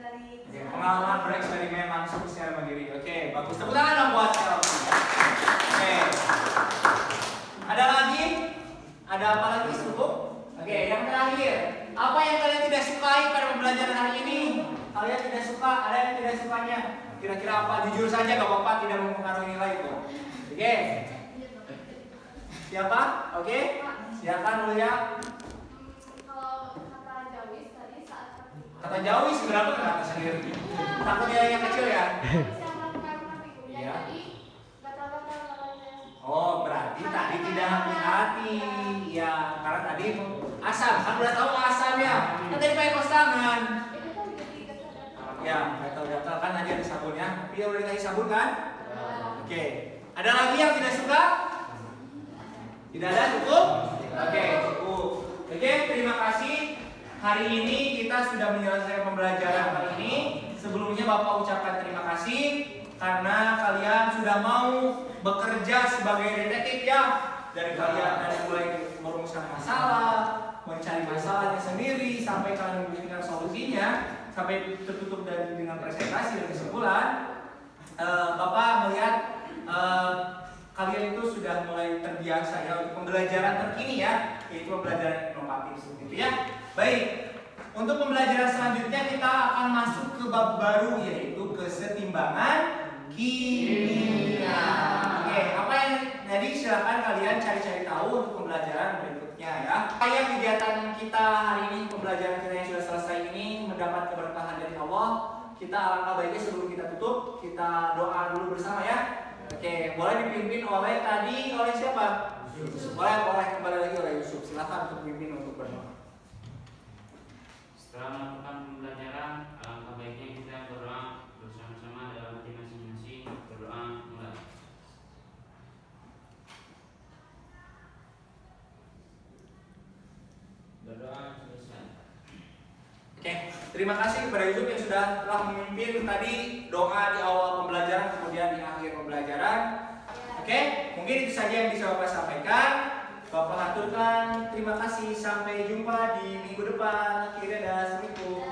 dari Oke, pengalaman bereksperimen langsung secara mandiri. Oke, bagus. Tepuk tangan dong buat Selfie. Oke. Ada lagi? Ada apa lagi cukup? Oke, yang terakhir. Apa yang kalian tidak sukai pada pembelajaran hari ini? Kalian tidak suka, ada yang tidak sukanya. Kira-kira apa? Jujur saja, gak apa-apa, tidak mempengaruhi nilai itu. Oke. Siapa? Oke. Silakan dulu ya. Kalau kata Jawis tadi saat praktikum. Kata jauh seberapa kata sendiri? Takut nilainya kecil ya? Bisa melakukan praktikumnya Iya. jadi batal-batal nilainya. Oh, berarti tadi tidak hati-hati. Ya, karena tadi asam, kan udah tahu asamnya. Kan tadi pakai kos tangan. Itu kan jadi kesadaran. Ya, gatal-gatal kan tadi ada sabunnya. Tapi udah dikasih sabun kan? Oke. Ada lagi yang tidak suka? Tidak ada, cukup? Oke, cukup. Oke, terima kasih. Hari ini kita sudah menyelesaikan pembelajaran hari ini. Sebelumnya Bapak ucapkan terima kasih karena kalian sudah mau bekerja sebagai detektif ya. Dari kalian dari mulai merumuskan masalah, mencari masalahnya sendiri sampai kalian memberikan solusinya, sampai tertutup dengan presentasi dan kesimpulan. Bapak melihat kalian itu sudah mulai terbiasa ya untuk pembelajaran terkini ya, yaitu pembelajaran inovatif seperti itu ya. Baik, untuk pembelajaran selanjutnya kita akan masuk ke bab baru, yaitu kesetimbangan kimia. Oke, apa yang jadi silakan kalian cari-cari tahu untuk pembelajaran berikutnya ya. Supaya kegiatan kita hari ini, pembelajaran kita yang sudah selesai ini mendapat keberkahan dari Allah, kita alangkah baiknya sebelum kita tutup, kita doa dulu bersama ya. Oke, boleh dipimpin oleh siapa? Yusuf. Boleh kembali lagi oleh Yusuf. Silakan untuk pimpin untuk berdoa. Setelah melakukan pembelajaran, alangkah baiknya kita berdoa bersama-sama dalam hati masing-masing. Berdoa mulai. Berdoa selesai. Oke, terima kasih kepada Yusuf yang telah memimpin tadi doa di awal pembelajaran kemudian di akhir pembelajaran. Oke, mungkin itu saja yang bisa Bapak sampaikan. Bapak aturkan terima kasih, sampai jumpa di minggu depan. Akhirnya, assalamualaikum.